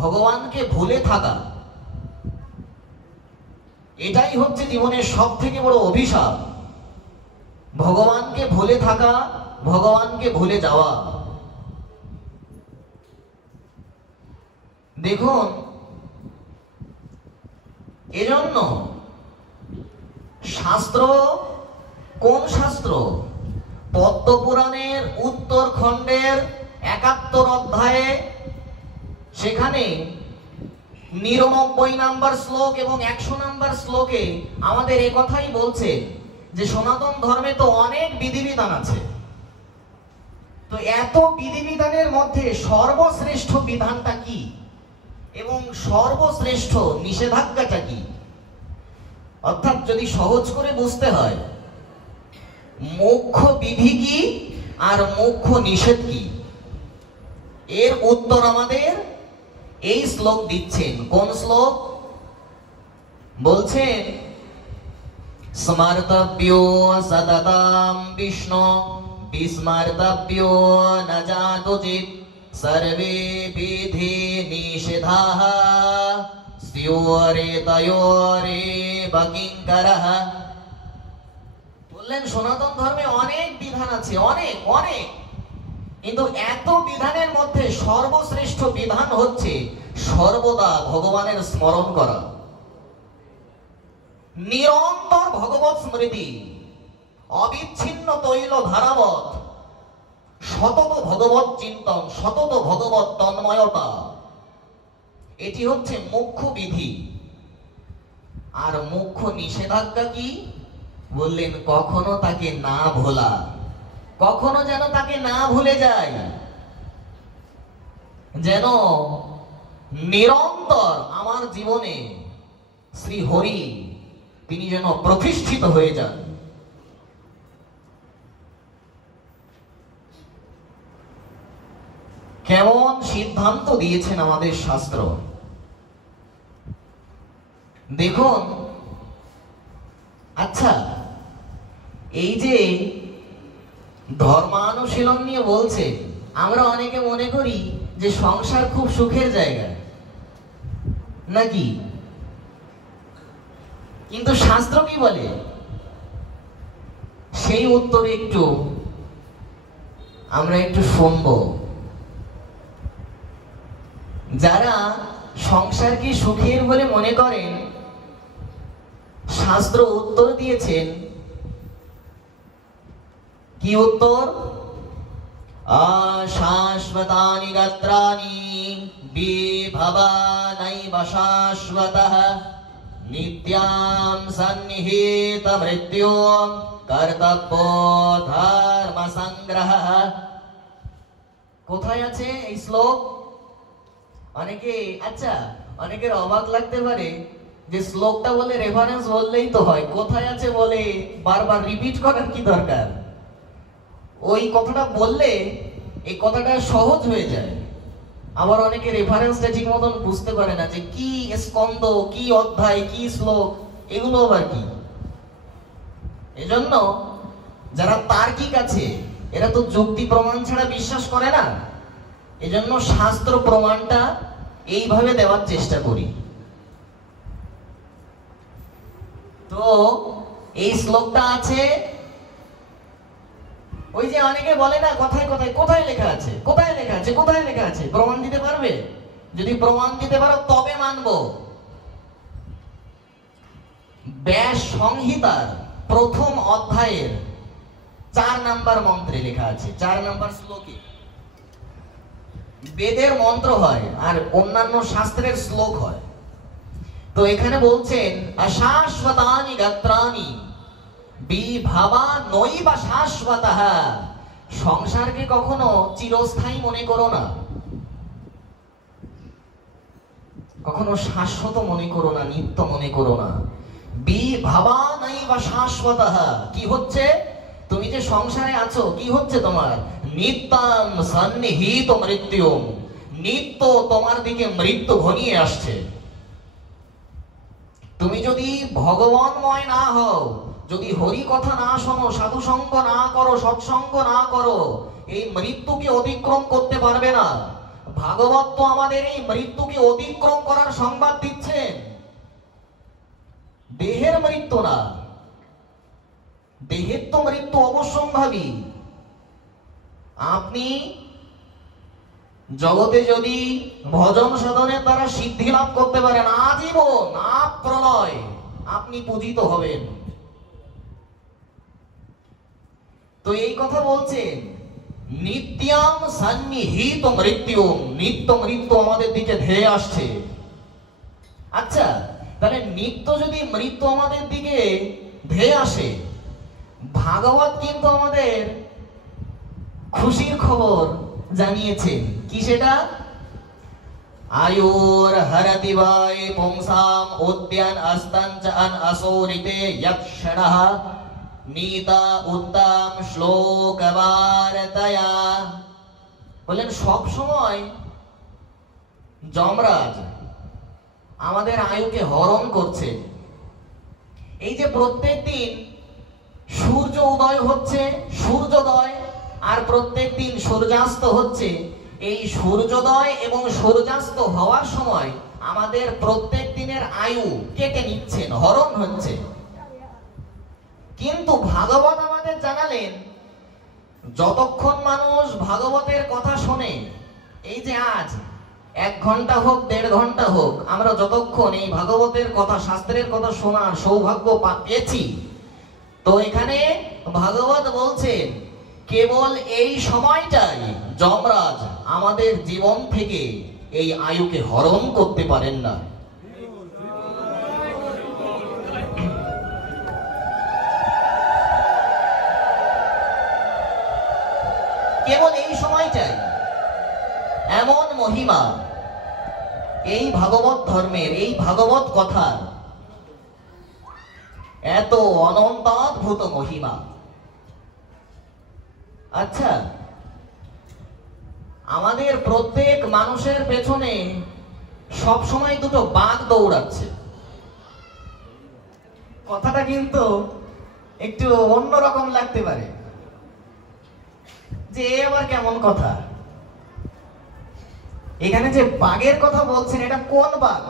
ভগবানকে ভুলে থাকা। এটাই হচ্ছে জীবনের সব থেকে বড় অভিশাপ, ভগবানকে ভুলে থাকা, ভগবানকে ভুলে যাওয়া। দেখুন, এজন্য শাস্ত্র, কোন শাস্ত্র? পদ্মপুরাণের উত্তর খণ্ডের ৭১ অধ্যায়ে, সেখানে ৯৯ নম্বর শ্লোক এবং ১০০ নম্বর শ্লোকে আমাদের একথাই বলছে যে সনাতন ধর্মে তো অনেক বিধিবিধান আছে, তো এত বিধিবিধানের মধ্যে সর্বশ্রেষ্ঠ বিধানটা কি এবং সর্বশ্রেষ্ঠ নিষেধাজ্ঞাটা কি? অর্থাৎ যদি সহজ করে বুঝতে হয়, মুখ্য বিধি কি আর মুখ্য নিষেধ কি, এর উত্তর আমাদের এই শ্লোক দিচ্ছেন। কোন শ্লোক? বলছেন, স্মর্তব্যো সততম বিষ্ণু বিস্মর্তব্যো ন যাতুচিত সর্বে বিধি নিষেধাঃ স্যোরে তয়োরে কিঙ্করঃ। বললেন সনাতন ধর্মে অনেক বিধান আছে, অনেক অনেক, কিন্তু এত বিধানের মধ্যে সর্বশ্রেষ্ঠ বিধান হচ্ছে সর্বদা ভগবানের স্মরণ করা, নিরন্তর ভগবৎ স্মৃতি, অবিচ্ছিন্ন তৈল ধারাবত, সতত ভগবৎ চিন্তন, সতত ভগবৎ তন্ময়তা। এটি হচ্ছে মুখ্য বিধি। আর মুখ্য নিষেধাজ্ঞা কি? বললেন কখনো তাকে না ভোলা, কখনো যেন তাকে না ভুলে যায়, যেন নিরন্তর আমার জীবনে শ্রী হরি তিনি যেন প্রতিষ্ঠিত হয়ে যান। কেমন সিদ্ধান্ত দিয়েছেন আমাদের শাস্ত্র! দেখুন, আচ্ছা, এই যে ধর্মানুশীলন নিয়ে বলছে, আমরা অনেকে মনে করি যে সংসার খুব সুখের জায়গা নাকি, কিন্তু শাস্ত্র কি বলে সেই উত্তরে একটু আমরা একটু শুনবো। যারা সংসারকে সুখের বলে মনে করেন, শাস্ত্র উত্তর দিয়েছেন। কি উত্তর? অশাশ্বতানি গাত্রাণি বিভবানৈব শাশ্বতঃ নিত্যাং সন্নিহিত মৃত্যুং কর্তব্য ধর্ম সংগ্রহঃ। কোথায় আছে এই শ্লোক? অনেকে, আচ্ছা, অনেকের অবাক লাগতে পারে যে শ্লোকটা বলে রেফারেন্স বললেই তো হয়, কোথায় আছে বলে বারবার রিপিট করার কি দরকার? ওই কথাটা বললে এই কথাটা সহজ হয়ে যায়। আবার অনেকে রেফারেন্সটা ঠিক মতন বুঝতে পারে না যে কি স্কন্ধ, কি অধ্যায়, কি শ্লোক, এগুলো আবার কি। এজন্য যারা তার্কিক আছে এরা তো যুক্তি প্রমাণ ছাড়া বিশ্বাস করে না, এজন্য শাস্ত্র প্রমাণটা এইভাবে দেওয়ার চেষ্টা করি। তো এই শ্লোকটা আছে, ওই যে অনেকে বলে না কথায় কথায় কোথায় লেখা আছে, কোথায় লেখা আছে, কোথায় লেখা আছে, প্রমাণ দিতে পারবে? যদি প্রমাণ দিতে পারো তবে মানব। ব্যাস সংহিতার প্রথম অধ্যায়ের ৪ নাম্বার মন্ত্রে লেখা আছে, ৪ নাম্বার শ্লোকে। বেদের মন্ত্র হয় আর অন্যান্য শাস্ত্রের শ্লোক হয়। তো এখানে বলছেন অশাশ্বতানি গাত্রানি বিভাবা নৈবা শাশ্বতঃ, সংসারকে কখনো চিরস্থায়ী মনে করো না, কখনো শাশ্বত মনে করো না, নিত্য মনে করো না। বিভাবা নৈবা শাশ্বতঃ, কি হচ্ছে? তুমি যে সংসারে আছো, কি হচ্ছে তোমার? নিত্যম সন্নিহিত মৃত্যুম, নিত্য তোমার দিকে মৃত্যু ঘনিয়ে আসছে। তুমি যদি ভগবানময় না হও, যদি হরি কথা না শোনো, সাধু সঙ্গ না করো, সৎসঙ্গ না করো, এই মৃত্যুকে অতিক্রম করতে পারবে না। ভাগবত তো আমাদের এই মৃত্যুকে অতিক্রম করার সংবাদ দিচ্ছেন। দেহের মৃত্যু না, দেহের তো মৃত্যু অবশ্যম্ভাবী। আপনি জগতে যদি ভজন সাধনের দ্বারা সিদ্ধি লাভ করতে পারেন, আজীবন প্রলয় আপনি পূজিত হবেন। তো এই কথা বলছেন নিত্যম সন্নিহিত মৃত্যুম, নিত্য মৃত্যু আমাদের দিকে ধেয়ে আসছে। আচ্ছা, তাহলে নিত্য যদি মৃত্যু আমাদের দিকে ধেয়ে আসে, ভাগবত কিন্তু আমাদের খুশির খবর জানিয়েছেন। কি সেটা? আয়ুর হরতি বাই পুংসাম উদ্যান অস্তাঞ্চন আসোরিতে যক্ষণঃ নীতা উত্তম শ্লোক বারতয়া। বলেন সব সময় যমরাজ আমাদের আয়ুকে হরণ করছে। এই যে প্রত্যেক দিন সূর্য উদয় হচ্ছে, সূর্যোদয়, আর প্রত্যেক দিন সূর্যাস্ত হচ্ছে, এই সূর্যোদয় এবং সূর্যাস্ত হওয়ার সময় আমাদের প্রত্যেক দিনের আয়ু কেটে নিচ্ছেন, হরণ হচ্ছে। কিন্তু ভাগবত আমাদের জানালেন, যতক্ষণ মানুষ ভাগবতের কথা শোনে, এই যে আজ 1 ঘন্টা হোক 1.5 ঘন্টা হোক, আমরা যতক্ষণ এই ভাগবতের কথা, শাস্ত্রের কথা শোনার সৌভাগ্য পেয়েছি, তো এখানে ভাগবত বলছেন কেবল এই সময়টাই যমরাজ আমাদের জীবন থেকে এই আয়ুকে হরণ করতে পারেন না। কেবল এই সময়টাই, এমন মহিমা এই ভাগবত ধর্মের, এই ভাগবত কথার, এত অনন্তাদ্ভুত মহিমা। আচ্ছা, আমাদের প্রত্যেক মানুষের পেছনে সব সময় দুটো বাঘ দৌড়াচ্ছে। কথাটা কিন্তু একটু অন্যরকম লাগতে পারে, যে আবার কেমন কথা। এখানে যে বাঘের কথা বলছেন, এটা কোন বাঘ?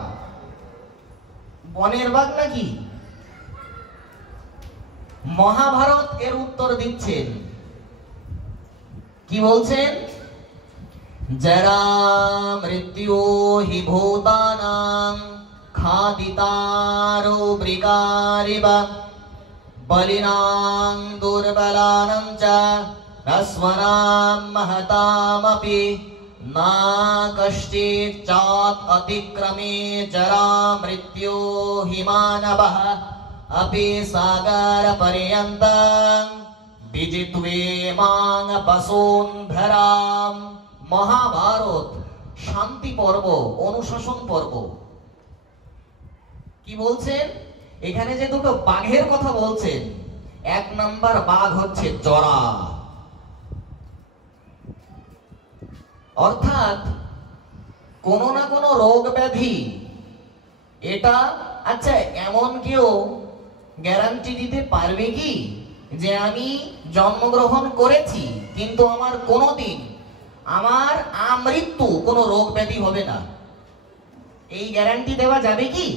বনের বাঘ নাকি? মহাভারত এর উত্তর দিচ্ছেন। কি বলছেন? জরা মৃত্যু হি ভূতানাং খাদিতারো মৃগারিবা বলিনাং দুর্বলানাং চ রস্বনাম মহতামপি না কশ্চিৎ চাত অতিক্রমে জরা মৃত্যু হি মানবঃ अपि सागर पर्यन्तं বিজিত্বে মাং বসুন্ধরাম। মহাভারত শান্তি পর্ব, অনুশাসন পর্ব। কি বলছেন? এখানে যে দুটো বাঘের কথা বলছেন, 1 নাম্বার বাঘ হচ্ছে জরা, অর্থাৎ কোন না কোন রোগ ব্যাধি। এটা আচ্ছা, এমন কেউ গ্যারান্টি দিতে পারবে কি যে আমি জন্মগ্রহণ করেছি কিন্তু আমার কোনোদিন আমার আমৃত্যু কোনো রোগ ব্যাধি হবে না? এই গ্যারান্টি দেওয়া যাবে কি?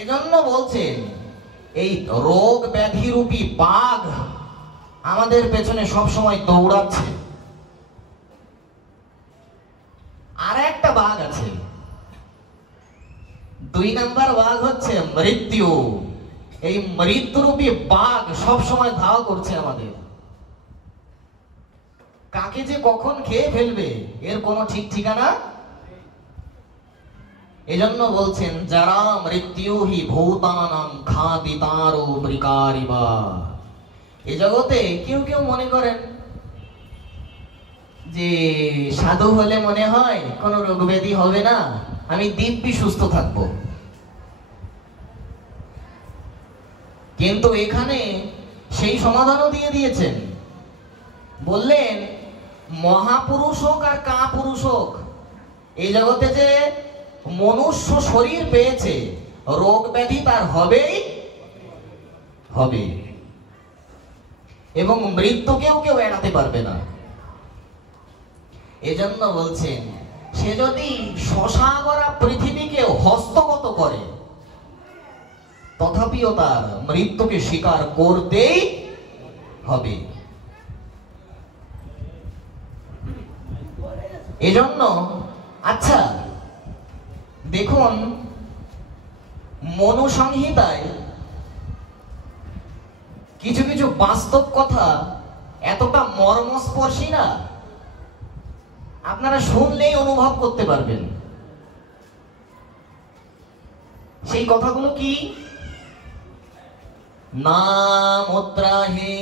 এজন্য বলছেন এই রোগ ব্যাধি রূপী বাঘ আমাদের পেছনে সব সময় দৌড়াচ্ছে। আর একটা বাঘ আছে, 2 নাম্বার বাঘ হচ্ছে মৃত্যু। এই মৃত্যুরূপী বাঘ সব সময় ধাওয়া করছে আমাদের। কাকে যে কখন খেয়ে ফেলবে এর কোনো ঠিক ঠিকানা। এজন্য বলছেন যারা মৃত্যু হি ভূতানাং খাদিতারো মৃকারিবা। এই জগতে কেউ কেউ মনে করেন যে সাধু হলে মনে হয় কোনো রোগ ব্যাধি হবে না, আমি দিব্যি সুস্থ থাকবো। কিন্তু এখানে সেই সমাধানও দিয়ে দিয়েছেন, বললেন মহাপুরুষ হোক আর কাপুরুষ হোক, এই জগতে যে মনুষ্য শরীর পেয়েছে রোগ ব্যাধি তার হবেই হবে, এবং মৃত্যুকেও কেউ এড়াতে পারবে না। এজন্য বলছেন সে যদি শশাগরা পৃথিবীকে হস্তগত করে তথাপিও তার মৃত্যুকে স্বীকার করতেই হবে। এজন্য আচ্ছা দেখুন, মনুসংহিতায় কিছু কিছু বাস্তব কথা এতটা মর্মস্পর্শী না, আপনারা শুনলেই অনুভব করতে পারবেন। সেই কথাগুলো কি? না মুত্রা হে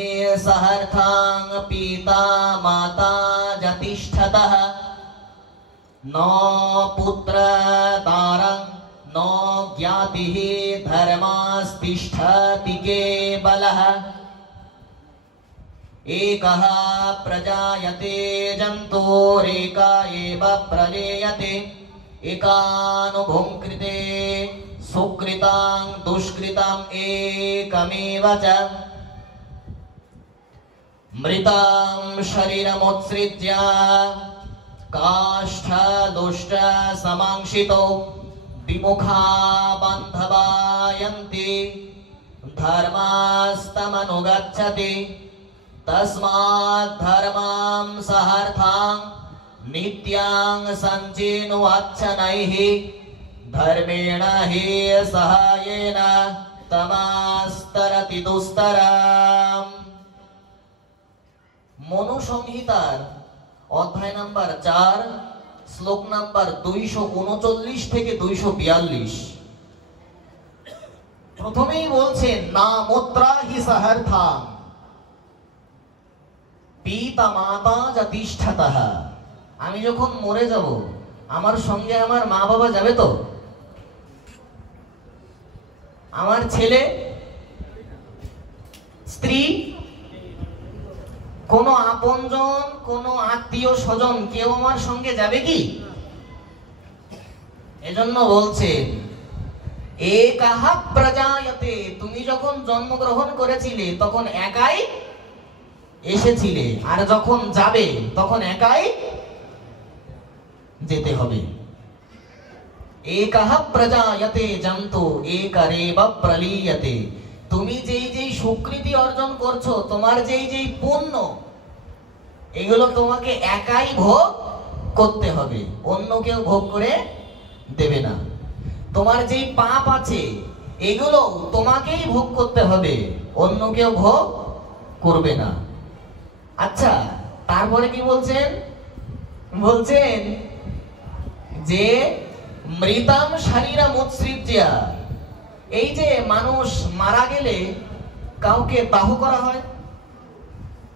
সহর্থাং পিতা মাতা যতিষ্ঠতঃ ন পুত্র দারং ন জ্ঞাতিঃ ধর্মাস্তিষ্ঠতি কেবলঃ एकः प्रजायते जन्तोरेका एव प्रलेयते एकानुभुङ्कृते सुकृतां दुष्कृतम् एकमेव च मृतां शरीरमुत्सृज्य काष्ठदुष्ट समांशितो विमुखा बान्धवायन्ति धर्मास्तमनुगच्छति तस्मात् धर्मां सहर्तां नित्यां सञ्चेनुवाच्छनैः धर्मेण हि सहायेन तमास्तरति दुस्तराम्। মনুসংহিতার অধ্যায় নাম্বার 4 শ্লোক নাম্বার 239 থেকে 242 প্রথমেই বলছেন না মুত্রা হি সহর্থাং পিতা মাতা যতিষ্ঠতঃ। আমি যখন মরে যাব আমার সঙ্গে আমার মা বাবা যাবে তো? আমার ছেলে স্ত্রী, কোন আপনজন কোন আত্মীয় স্বজন কেউ আমার সঙ্গে যাবে কি? এজন্য বলছে একাহ প্রজায়তে, তুমি যখন জন্মগ্রহণ করেছিলে তখন একাই এসেছিলে, আর যখন যাবে তখন একাই যেতে হবে। একাহ প্রজায়তে জন্তু একরেব প্রলীয়তে, তুমি যেই যেই সুকৃতি অর্জন করছো, তোমার যেই যেই পুণ্য, এগুলো তোমাকে একাই ভোগ করতে হবে, অন্য কেউ ভোগ করে দেবে না। তোমার যেই পাপ আছে এগুলো তোমাকেই ভোগ করতে হবে, অন্য কেউ ভোগ করবে না। আচ্ছা তারপরে কি বলছেন? বলছেন যে মৃতাম শরীরম উৎসৃজ্য, এই যে মানুষ মারা গেলে কাউকে দাহ করা হয়,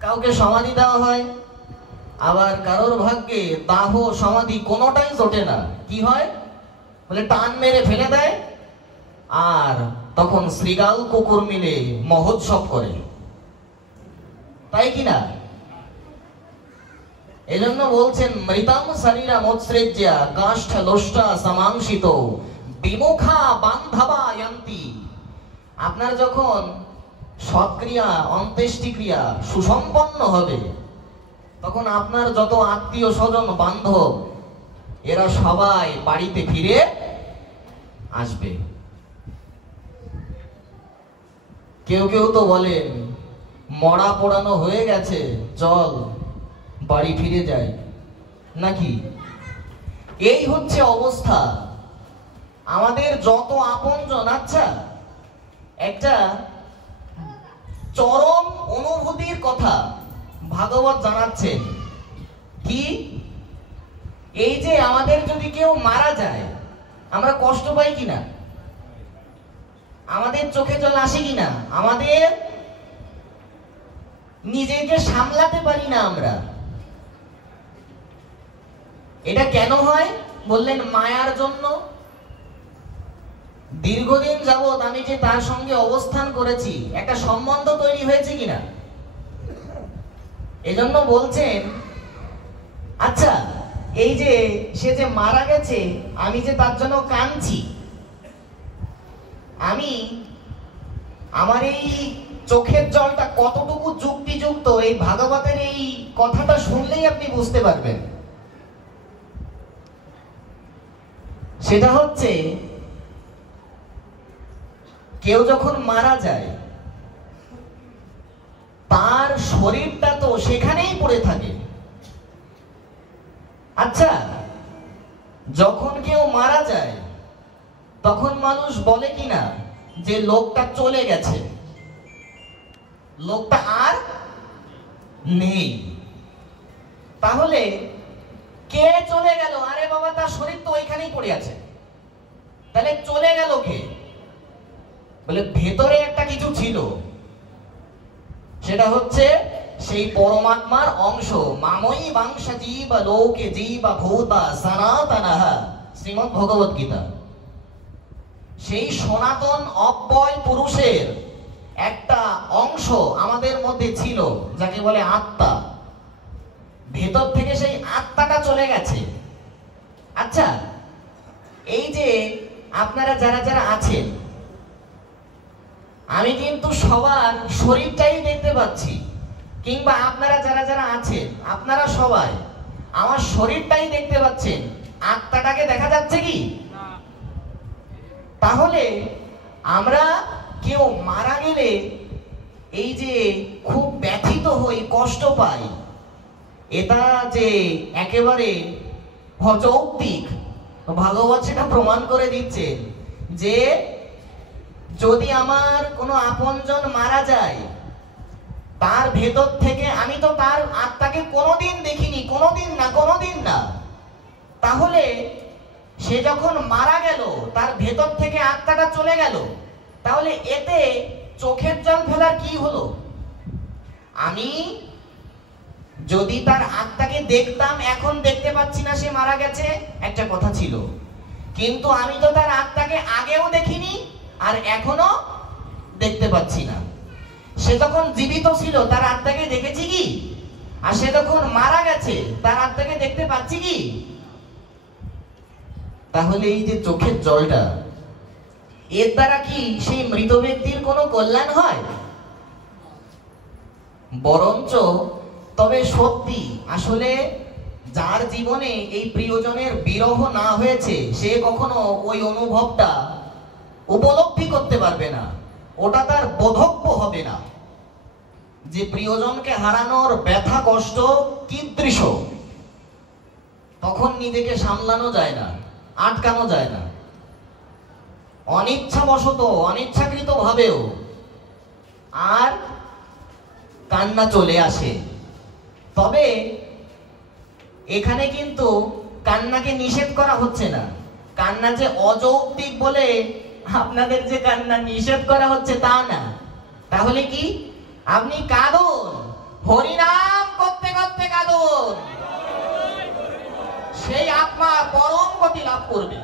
কাউকে সমাধি দেওয়া হয়, আবার কারোর ভাগ্যে দাহ সমাধি কোনোটাই জোটে না। কি হয়? বলে টান মেরে ফেলে দেয়, আর তখন শ্রীগাল কুকুর মিলে মহোৎসব করে, তাই কি না? এজন্য বলছেন মৃতাম শরীরম উৎসৃজ্য কাষ্ঠদুষ্ট সমাংশিত বিমুখা বান্ধবায়ন্তি। আপনার যখন সৎক্রিয়া অন্ত্যেষ্টিক্রিয়া সুসম্পন্ন হবে তখন আপনার যত আত্মীয় স্বজন বান্ধব এরা সবাই বাড়িতে ফিরে আসবে। কেউ কেউ তো বলেন মরা পোড়ানো হয়ে গেছে, চল বাড়ি ফিরে যাই, নাকি? এই হচ্ছে অবস্থা আমাদের যত আপনজন। আচ্ছা একটা চরম অনুভূতির কথা ভাগবত জানাচ্ছেন, কি এই যে আমাদের যদি কেউ মারা যায় আমরা কষ্ট পাই কিনা, আমাদের চোখে জল আসে কিনা, আমাদের নিজেকে সামলাতে পারি না আমরা। এটা কেন হয় বললেন? মায়ার জন্য। দীর্ঘদিন যাবৎ আমি যে তার সঙ্গে অবস্থান করেছি, একটা সম্বন্ধ তৈরি হয়েছে কিনা, এজন্য বলছেন আচ্ছা এই যে সে যে মারা গেছে, আমি যে তার জন্য কাঁদছি, আমি আমার এই চোখের জলটা কতটুকু যুক্তিযুক্ত, এই ভাগবতের এই কথাটা শুনলেই আপনি বুঝতে পারবেন। সেটা হচ্ছে কেউ যখন মারা যায় তার শরীরটা তো সেখানেই পড়ে থাকে। আচ্ছা, যখন কেউ মারা যায় তখন মানুষ বলে কিনা যে লোকটা চলে গেছে, লোকটা আর নেই। তাহলে কে চলে গেল? আরে বাবা, তার শরীর তো ওইখানেই পড়ে আছে। তাহলে চলে গেল কে? বলে ভেতরে একটা কিছু ছিল, সেটা হচ্ছে সেই পরমাত্মার অংশ। মাময়ী বাংশ জীব লোকে জীব ভূতা সনাতনঃ, শ্রীমদ্ ভগবত গীতা। সেই সনাতন অব্যয় পুরুষের একটা অংশ আমাদের মধ্যে ছিল, যাকে বলে আত্মা। ভেতর থেকে সেই আত্মাটা চলে গেছে। আচ্ছা, এই যে আপনারা যারা যারা আছেন, আমি কিন্তু সবার শরীরটাই দেখতে পাচ্ছি, কিংবা আপনারা যারা যারা আছেন আপনারা সবাই আমার শরীরটাই দেখতে পাচ্ছেন, আত্মাটাকে দেখা যাচ্ছে কি? তাহলে আমরা কেউ মারা গেলে এই যে খুব ব্যথিত হই, কষ্ট পাই, এটা যে একেবারে অযৌক্তিক। ভাগবত সেটা প্রমাণ করে দিচ্ছেন যে যদি আমার কোনো আপনজন মারা যায়, তার ভেতর থেকে আমি তো তার আত্মাকে কোনোদিন দেখিনি, কোনোদিন না। তাহলে সে যখন মারা গেল, তার ভেতর থেকে আত্মাটা চলে গেল, তাহলে এতে চোখের জল ফেলার কি হলো? আমি যদি তার আত্মাকে দেখতাম, এখন দেখতে পাচ্ছি না সে মারা গেছে, একটা কথা ছিল। কিন্তু আমি তো তার আত্মাকে আগেও দেখিনি আর এখনো দেখতে পাচ্ছি না। সে যখন জীবিত ছিল তার আত্মাকে দেখেছি কি? আর সে যখন মারা গেছে তার আত্মাকে দেখতে পাচ্ছি কি? তাহলে এই যে চোখের জলটা, এর দ্বারা কি সেই মৃত ব্যক্তির কোনো কল্যাণ হয়? বরঞ্চ তবে সত্যি আসলে যার জীবনে এই প্রিয়জনের বিরহ না হয়েছে, সে কখনো ওই অনুভবটা উপলব্ধি করতে পারবে না, ওটা তার বোধগম্য হবে না যে প্রিয়জনকে হারানোর ব্যথা কষ্ট কীদৃশ। তখন নিজেকে সামলানো যায় না, আটকানো যায় না, অনিচ্ছাবশত অনিচ্ছাকৃত ভাবেও আর কান্না চলে আসে। তবে এখানে কিন্তু কান্নাকে নিষেধ করা হচ্ছে না। কান্না যে অযৌক্তিক বলে আপনাদের যে কান্না নিষেধ করা হচ্ছে তা না। তাহলে কি? আপনি কাঁদুন, হরিনাম করতে করতে কাঁদুন, সেই আত্মা পরম গতি লাভ করবে।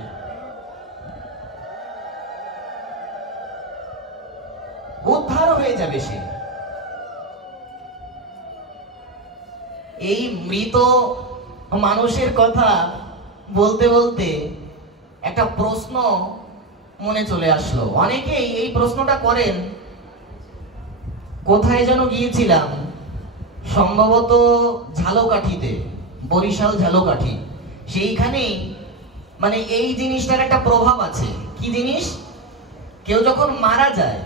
উদ্ধার হয়ে যাবে সে। এই মৃত মানুষের কথা বলতে বলতে একটা প্রশ্ন মনে চলে আসলো। অনেকেই এই প্রশ্নটা করেন, কোথায় যেন গিয়েছিলাম, সম্ভবত ঝালকাঠিতে, বরিশাল ঝালকাঠি। সেইখানেই মানে এই জিনিসটার একটা প্রভাব আছে। কি জিনিস? কেউ যখন মারা যায়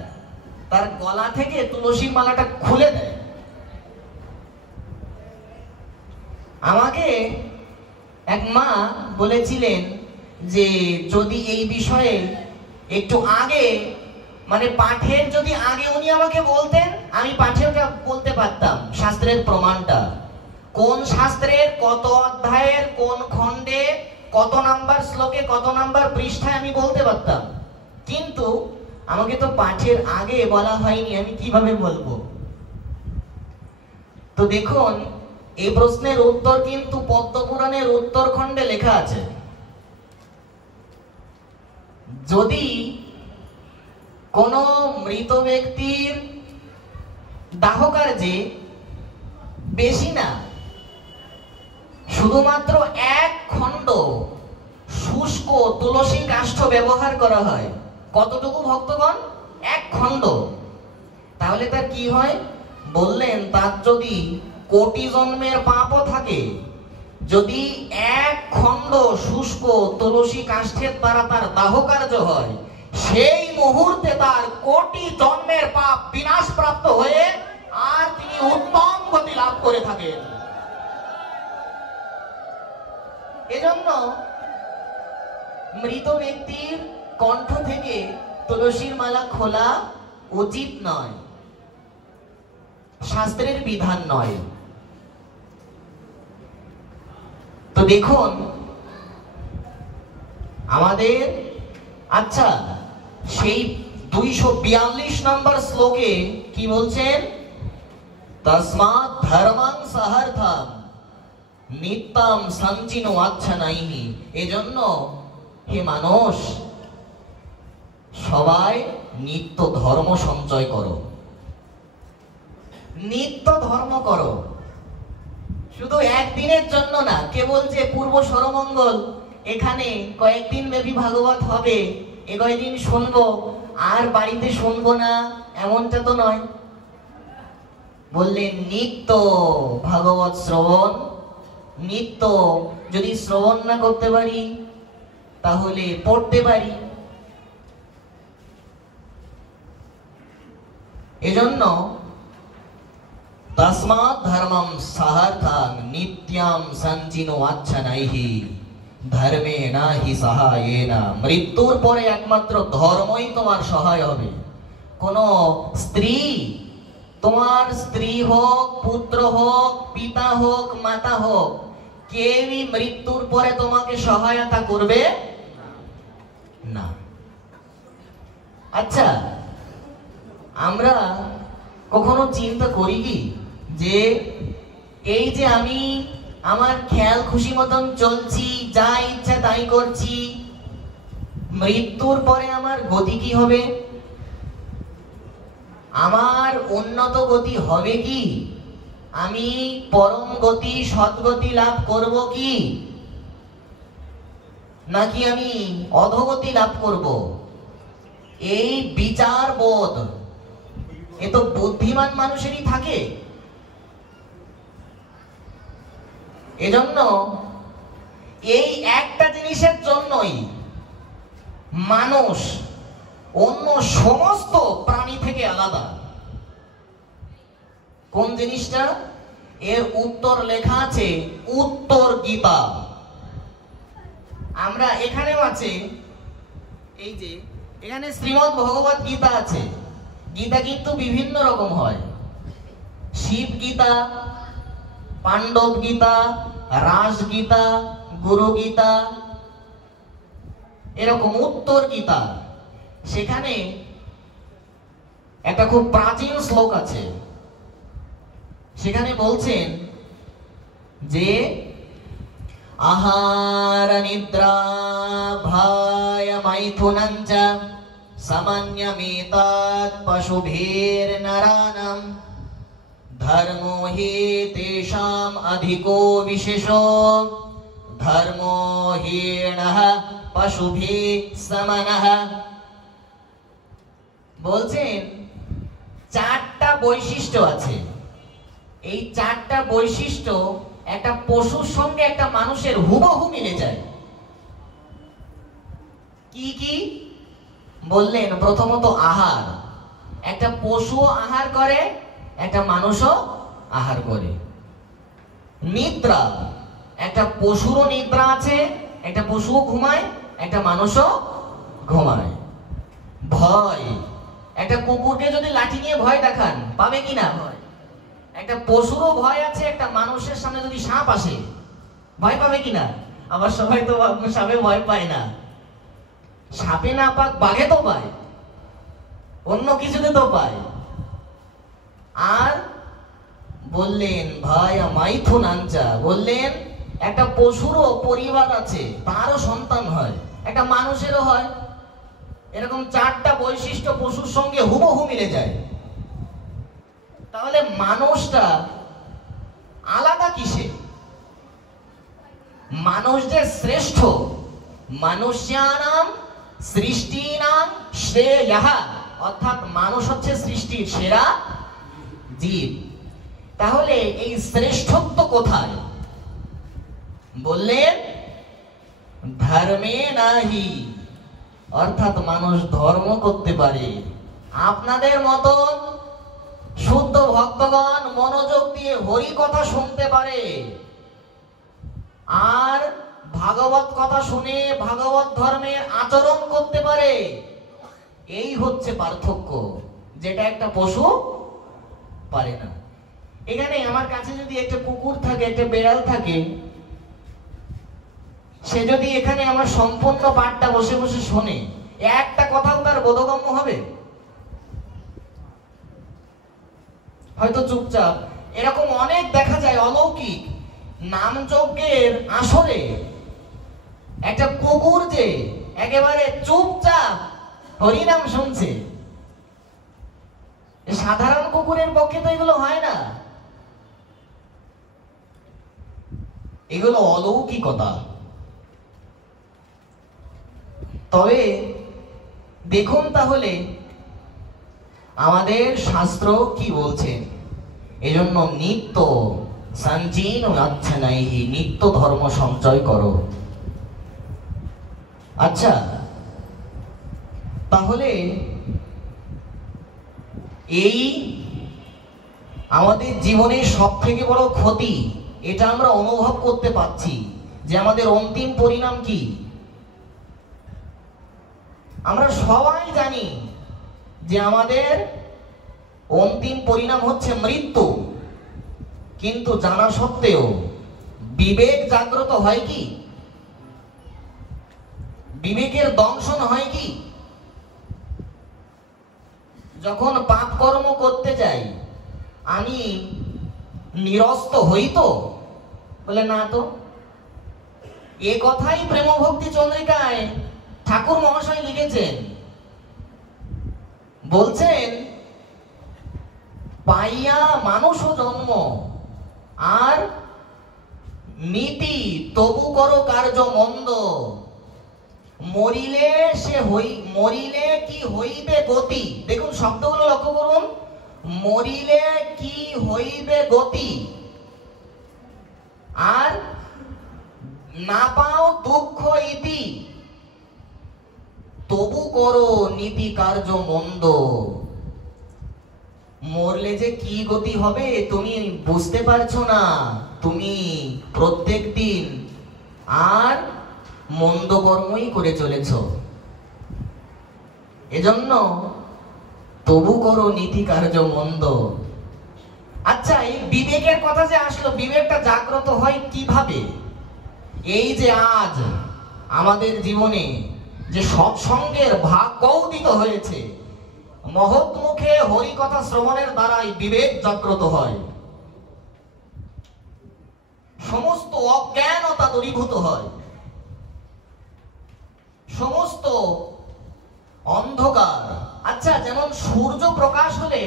তার গলা থেকে তুলসীর মালাটা খুলে দেয়। আমাকে এক মা বলেছিলেন যে যদি এই বিষয়ে একটু আগে, মানে পাঠের যদি আগে উনি আমাকে বলতেন, আমি পাঠে ওটা বলতে পারতাম শাস্ত্রের প্রমাণটা। কোন শাস্ত্রের কত অধ্যায়ের কোন খণ্ডে কত নাম্বার শ্লোকে কত নাম্বার পৃষ্ঠায় আমি বলতে পারতাম, কিন্তু আমাকে তো পাঠের আগে বলা হয়নি, আমি কিভাবে বলবো? তো দেখুন, এই প্রশ্নের উত্তর কিন্তু পদ্মপুরাণের উত্তর খণ্ডে লেখা আছে। যদি কোন মৃত ব্যক্তির দাহ কার্যে বেশি না, শুধুমাত্র এক খণ্ড শুষ্ক তুলসী কাষ্ঠ ব্যবহার করা হয়, কতটুকু ভক্তগণ? এক খণ্ড। তাহলে তার কি হয়? বললেন, তার যদি কোটি জন্মের পাপও থাকে, যদি এক খণ্ড শুষ্ক তুলসী কাষ্ঠের দ্বারা তার দাহ কার্য হয়, সেই মুহূর্তে তার কোটি জন্মের পাপ বিনাশ প্রাপ্ত হয়ে আর তিনি উত্তম গতি লাভ করে থাকেন। এজন্য মৃত ব্যক্তির কণ্ঠ থেকে তুলসীর মালা খোলা উচিত নয়, শাস্ত্রের বিধান নয়। তো দেখুন আমাদের, আচ্ছা, সেই 242 নম্বর শ্লোকে কি বলছেন? তস্মাৎ ধর্মং সহার্থম নিত্যম সঞ্চিনো আচ্ছানাইহি। এজন্য হে মানুষ, সবাই নিত্য ধর্ম সঞ্চয় করো, নিত্য ধর্ম করো। শুধু একদিনের জন্য না, কেবল যে পূর্ব সরমঙ্গল এখানে কয়েকদিন ব্যাপী ভাগবত হবে, এ কয়েকদিন শুনবো আর বাড়িতে শুনবো না, এমনটা তো নয়। বললেন নিত্য ভাগবত শ্রবণ, নিত্য। যদি শ্রবণ না করতে পারি তাহলে পড়তে পারি। এজন্য তস্মাৎ ধর্মম সহার্থং নিত্যম সঞ্চিনো আচ্ছানাইহি ধর্মেনা হি সহায়েনা। মৃত্যুর পরে একমাত্র ধর্মই তোমার সহায় হবে। কোন স্ত্রী, তোমার স্ত্রী হোক, পুত্র হোক, পিতা হোক, মাতা হোক, কেউই মৃত্যুর পরে তোমাকে সহায়তা করবে না। আচ্ছা, আমরা কখনো চিন্তা করি কি যে এই যে আমি আমার খেয়াল খুশি মতন চলছি, যা ইচ্ছা তাই করছি, মৃত্যুর পরে আমার গতি কি হবে? আমার উন্নত গতি হবে কি? আমি পরম গতি সদ্গতি লাভ করব কি, নাকি আমি অধোগতি লাভ করব? এই বিচার বোধ এ তো বুদ্ধিমান মানুষেরই থাকে। এজন্য এই একটা জিনিসের জন্যই মানুষ অন্য সমস্ত প্রাণী থেকে আলাদা। কোন জিনিসটা? এর উত্তর লেখা আছে উত্তর গীতা। আমরা এখানেও আছে, এই যে এখানে শ্রীমদ্ ভগবত গীতা আছে। গীতা কিন্তু বিভিন্ন রকম হয়, শিব গীতা, পাণ্ডব গীতা, রাস গীতা, গুরু গীতা, এরকম উত্তর গীতা। সেখানে একটা খুব প্রাচীন শ্লোক আছে, সেখানে বলছেন যে আহার নিদ্রা ভয় মাইথুনঞ্চ সামান্যমেতাৎ পশুভীর নরানাম ধর্মো হি তেষাম অধিকো বিশেষো ধর্মো হীনঃ পশুভি সমানঃ। বলছেন চারটা বৈশিষ্ট্য আছে। এই চারটা বৈশিষ্ট্য একটা পশুর সঙ্গে একটা মানুষের হুবহু মিলে যায়। কি কি বললেন? প্রথমত আহার, একটা পশু আহার করে, একটা মানুষও আহার করে। নিদ্রা, একটা পশুরও নিদ্রা আছে, একটা পশুও ঘুমায়, একটা মানুষও ঘুমায়। ভয়, একটা কুকুরকে যদি লাঠি নিয়ে ভয় দেখান, পাবে কি না ভয়? একটা পশুরও ভয় আছে, একটা মানুষের সামনে যদি সাপ আসে ভয় পাবে কিনা? আবার সবাই তো সাপে ভয় পায় না। সাপে না পাক বাঘে তো পায়, অন্য কিছুতে তো পায়। আর বললেন ভাই মাইথুন আনচা, বললেন একটা পশুরও পরিবার আছে, তারও সন্তান হয়, একটা মানুষেরও হয়। এরকম চারটা বৈশিষ্ট্য পশুর সঙ্গে হুবহু মিলে যায়। তাহলে মানুষটা আলাদা কিসে? মানুষ যে শ্রেষ্ঠ, মানুষ্যানাম সৃষ্টিনাম শ্রেয়ঃ, অর্থাৎ মানুষ হচ্ছে সৃষ্টির সেরা জীব। তাহলে এই শ্রেষ্ঠত্ব কোথায়? বললেন ধর্মে নাহি, অর্থাৎ মানুষ ধর্ম করতে পারে। আপনাদের মতন শুদ্ধ ভক্তগণ মনোযোগ দিয়ে হরি কথা শুনতে পারে, আর ভাগবত কথা শুনে ভাগবত ধর্মের আচরণ করতে পারে। এই হচ্ছে পার্থক্য, যেটা একটা পশু পারে না। এখানে আমার কাছে যদি একটা কুকুর থাকে, একটা বেড়াল থাকে, সে যদি এখানে আমার সম্পূর্ণ পাঠটা বসে বসে শোনে, একটা কথাও তার বোধগম্য হবে? হয়তো চুপচাপ। এরকম অনেক দেখা যায় অলৌকিক নামযজ্ঞের আসরে একটা কুকুর যে একেবারে চুপচাপ হরিনাম শুনছে। সাধারণ কুকুরের পক্ষে তো এগুলো হয় না, এগুলো অলৌকিকতা। তবে দেখুন তাহলে আমাদের শাস্ত্র কি বলছেন। এজন্য নিত্য সঞ্চীন আচ্ছা নাই, নিত্য ধর্ম সঞ্চয় করো। আচ্ছা, তাহলে এই আমাদের জীবনের সব থেকে বড় ক্ষতি, এটা আমরা অনুভব করতে পারছি যে আমাদের অন্তিম পরিণাম কি। আমরা সবাই জানি যে আমাদের অন্তিম পরিণাম হচ্ছে মৃত্যু, কিন্তু জানা সত্ত্বেও বিবেক জাগ্রত হয় কি? বিবেকের দংশন হয় কি? যখন পাপ কর্ম করতে যাই আমি নিরস্ত হই তো? বলে না তো। এ কথাই প্রেম ভক্তি চন্দ্রিকায় ঠাকুর মহাশয় লিখেছেন। বলছেন পাইয়া মানুষ জন্ম আর নীতি তবু করো কার্য মন্দ, মরিলে মরিলে কি হইবে গতি। দেখুন শব্দগুলো লক্ষ্য করুন, মরিলে কি হইবে গতি, আর না পাও দুঃখ ইতি, তবু করো নীতি কার্য মন্দ। মরলে যে কি গতি হবে তুমি বুঝতে পারছো না, তুমি প্রত্যেক দিন আর মন্দ কর্মই করে চলেছ। এজন্য তবু করো নীতি কার্য মন্দ। আচ্ছা, এই বিবেকের কথা যে আসলো, বিবেকটা জাগ্রত হয় কিভাবে? এই যে আজ আমাদের জীবনে যে সৎসঙ্গের ভাগ্য উদিত হয়েছে, মহৎ মুখে হরি কথা শ্রবণের দ্বারাই বিবেক জাগ্রত হয়, সমস্ত অজ্ঞানতা দূরীভূত হয়, সমস্ত অন্ধকার। আচ্ছা, যেমন সূর্য প্রকাশ হলে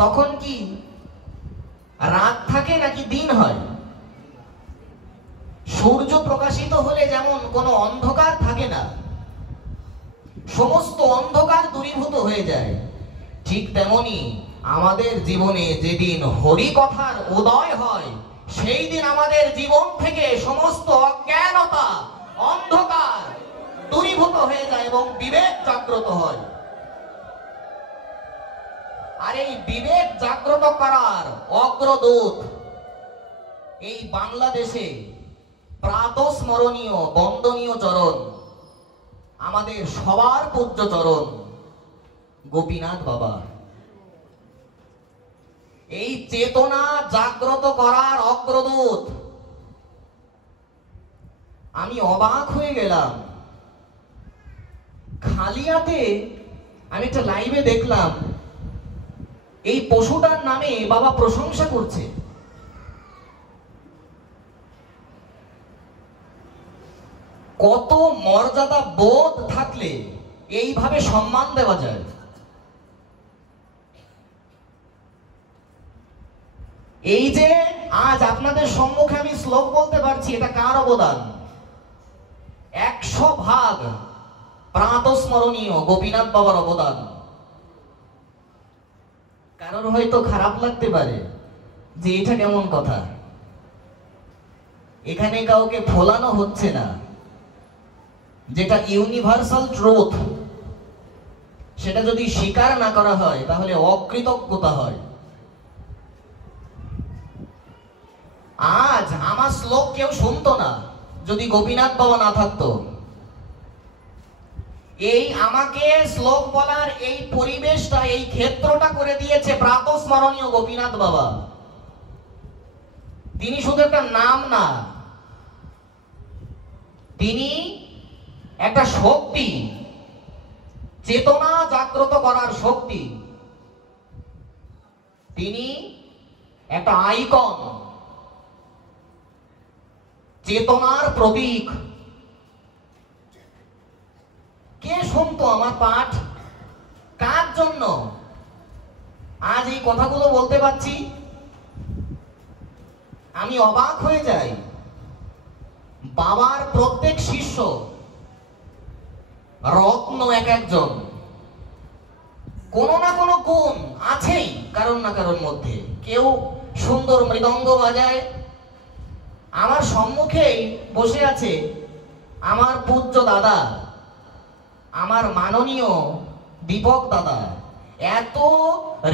তখন কি রাত থাকে নাকি দিন হয়? সূর্য প্রকাশিত হলে যেমন কোনো অন্ধকার থাকে না, সমস্ত অন্ধকার দূরীভূত হয়ে যায়, ঠিক তেমনি আমাদের জীবনে যেদিন হরি কথার উদয় হয় সেই দিন আমাদের জীবন থেকে সমস্ত অজ্ঞানতা অন্ধকার দূরীভূত হয়ে যায় এবং বিবেক জাগ্রত হয়। আর এই বিবেক জাগ্রত করার অগ্রদূত এই বাংলাদেশে প্রাতঃস্মরণীয় বন্দনীয় চরণ, আমাদের সবার পূজ্য চরণ গোপীনাথ বাবা। এই চেতনা জাগ্রত করার অগ্রদূত। আমি অবাক হয়ে গেলাম। খালিয়াতে আমি একটা লাইভে দেখলাম এই পশুটার নামে বাবা প্রশংসা করছে। কত মর্যাদা বোধ থাকলে এইভাবে সম্মান দেওয়া যায়। এই যে আজ আপনাদের সম্মুখে আমি শ্লোক বলতে পারছি, এটা কার অবদান? 100% প্রাতঃস্মরণীয় গোপীনাথ বাবার অবদান। কারোর হয়তো খারাপ লাগতে পারে যে এটা কেমন কথা, এখানে কাউকে ফোলানো হচ্ছে না। যেটা ইউনিভার্সাল ট্রুথ, সেটা যদি স্বীকার না করা হয় তাহলে অকৃতজ্ঞতা হয়। আজ আমার শ্লোক কেউ শুনতো না যদি গোপীনাথ বাবা না থাকতো। এই আমাকে শ্লোক বলার এই পরিবেশটা, এই ক্ষেত্রটা করে দিয়েছে প্রাতঃস্মরণীয় গোপীনাথ বাবা। তিনি শুধু একটা নাম না, তিনি একটা শক্তি, চেতনা জাগ্রত করার শক্তি। তিনি একটা আইকন, চেতনার প্রতীক। কে শুনতো আমার পাঠ? কার জন্য আজ এই কথাগুলো বলতে পারছি? আমি অবাক হয়ে যাই। বাবার প্রত্যেক শিষ্য রত্ন এক একজন, কোনো না কোনো গুণ আছেই কারণ না কারোর মধ্যে। কেউ সুন্দর মৃদঙ্গ বাজায়। আমার সম্মুখেই বসে আছে আমার পূজ্য দাদা, আমার মাননীয় দীপক দাদা। এত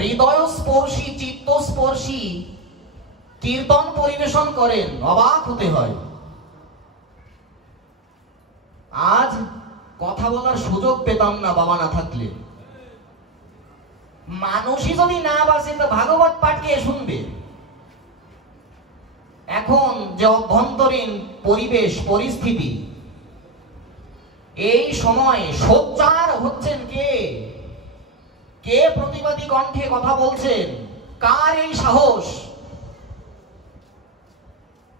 হৃদয়স্পর্শী, চিত্তস্পর্শী কীর্তন পরিবেশন করেন, অবাক হতে হয়। আজ কথা বলার সুযোগ পেতাম না বাবা না থাকলে। মানুষই যদি না বাসে তো ভাগবত পাঠ কে শুনবে? এখন যে অভ্যন্তরীণ পরিবেশ পরিস্থিতি, এই সময় সোচ্চার হচ্ছেন কে? কে প্রতিবাদী কণ্ঠে কথা বলছেন? কার এই সাহস?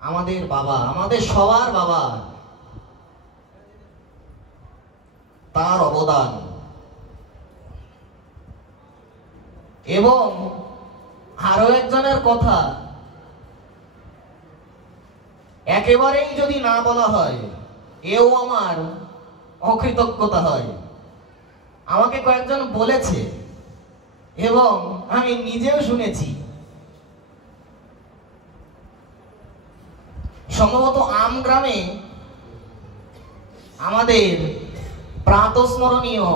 আমাদের বাবা, আমাদের সবার বাবা, তার অবদান। এবং আরো একজনের কথা একেবারেই যদি না বলা হয়, এও আমার অকৃতজ্ঞতা হয়। আমাকে কয়েকজন বলেছে এবং আমি নিজেও শুনেছি। সম্ভবত আমগ্রামে আমাদের প্রাতঃস্মরণীয়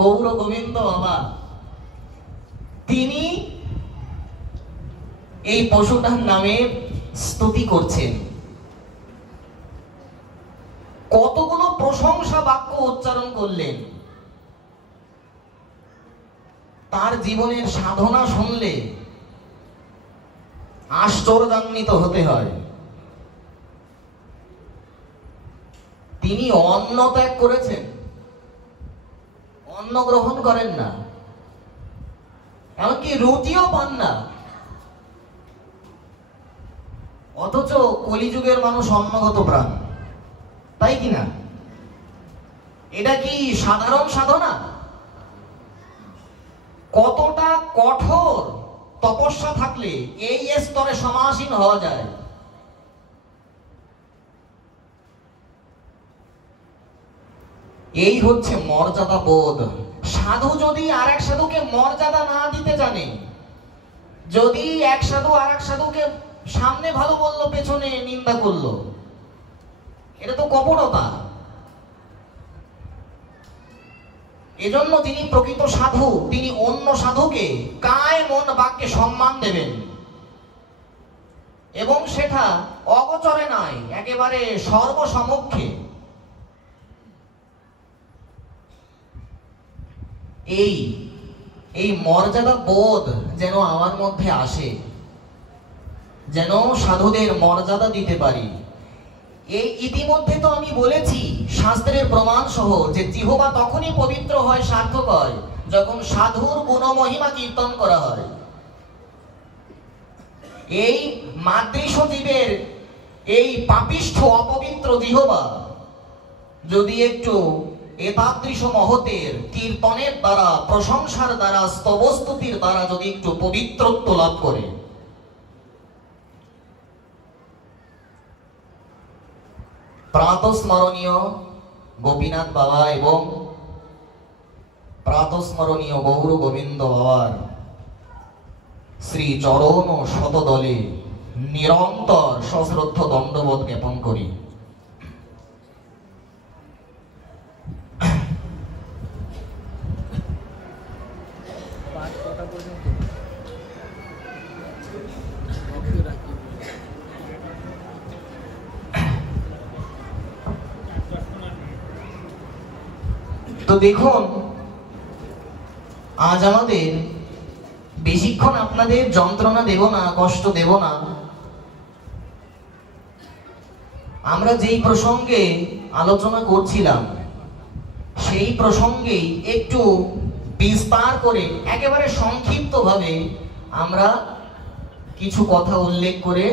গৌর গোবিন্দ বাবা, তিনি এই পশুটার নামে স্তুতি করছেন। কতগুলো প্রশংসা বাক্য উচ্চারণ করলেন। তার জীবনের সাধনা শুনলে আশ্চর্যান্বিত হতে হয়। তিনি অন্ন ত্যাগ করেছেন, অন্ন গ্রহণ করেন না, এমনকি রুটিও পান না। অথচ কলিযুগের মানুষ অন্নগত প্রাণ, তাই কিনা? এটা কি সাধারণ সাধনা? কতটা কঠোর তপস্যা থাকলে এই স্তরে সমাসীন হওয়া যায়? এই হচ্ছে মর্যাদা বোধ। সাধু যদি আর এক সাধুকে মর্যাদা না দিতে জানে, যদি এক সাধু আর এক সাধুকে সামনে ভালো বললো, পেছনে নিন্দা করলো, এটা তো কপটতা। এজন্য যিনি প্রকৃত সাধু, তিনি অন্য সাধুকে কায় মন বাক্যে সম্মান দেবেন, এবং সেটা অগোচরে নয়, একেবারে সর্বসমক্ষে। এই এই মর্যাদা বোধ যেন আমার মধ্যে আসে, যেন সাধুদের মর্যাদা দিতে পারি। এই ইতিমধ্যে তো আমি বলেছি শাস্ত্রের প্রমাণ সহ যে জিহ্বা তখনই পবিত্র হয়, সার্থক হয়, যখন সাধুর গুণমহিমা কীর্তন করা হয়। এই মাতৃষ জীবের এই পাপিষ্ঠ অপবিত্র জিহ্বা যদি একটু এতাদৃশ মহতের কীর্তনের দ্বারা, প্রশংসার দ্বারা, স্তবস্তুতির দ্বারা যদি একটু পবিত্রত্ব লাভ করে, প্রাতঃস্মরণীয় গোপীনাথ বাবা এবং প্রাতঃস্মরণীয় গৌর গোবিন্দ বাবার শ্রী চরণ ও শতদলে নিরন্তর সশ্রদ্ধ দণ্ডবোধ জ্ঞাপন করি। তো দেখুন, আজ আমাদের বেশিক্ষণ আপনাদের যন্ত্রণা দেব না, কষ্ট দেব না। আমরা যেই প্রসঙ্গে আলোচনা করছিলাম সেই প্রসঙ্গেই একটু বিস্তার করে একেবারে সংক্ষিপ্তভাবে আমরা কিছু কথা উল্লেখ করে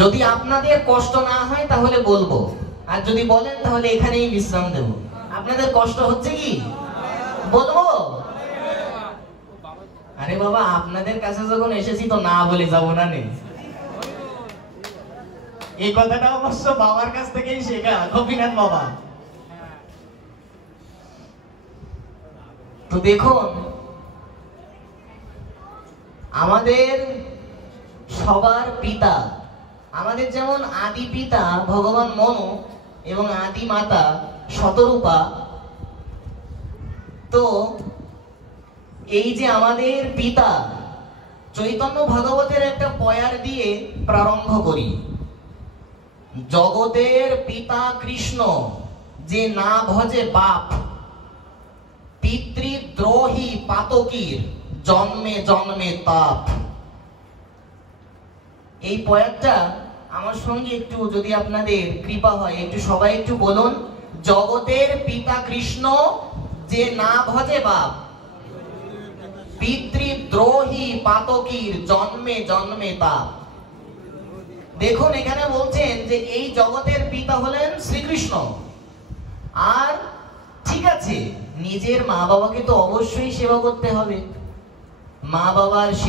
যদি আপনাদের কষ্ট না হয় তাহলে বলবো, আর যদি বলেন তাহলে এখানেই বিশ্রাম দেব। আপনাদের কষ্ট হচ্ছে কি? বলবো? আরে বাবা, আপনাদের কাছে যখন এসেছি তো না বলে যাবো না নে। এই কথাটা অবশ্য বাবার কাছ থেকেই শেখা, গোপীনাথ বাবা। তো দেখুন, আমাদের সবার পিতা, আমাদের যেমন আদি পিতা ভগবান মনু এবং আদি মাতা শতরূপা, তো এই যে আমাদের পিতা চৈতন্য ভাগবতের একটা পয়ার দিয়ে প্রারম্ভ করি। জগতের পিতা কৃষ্ণ যে না ভজে বাপ, পিতৃদ্রোহী পাতকীর জন্মে জন্মে তাপ। এই পয়ারটা আমার সঙ্গে একটু যদি আপনাদের কৃপা হয় একটু সবাই একটু বলুন। জগতের পিতা কৃষ্ণ যে না ভজে বাপ, পিতৃদ্রোহী পাতকীর জন্মে জন্মে তাপ। দেখুন, এখানে বলছেন যে এই জগতের পিতা হলেন শ্রীকৃষ্ণ। আর ঠিক আছে, নিজের মা বাবাকে তো অবশ্যই সেবা করতে হবে। মা বাবার সেবা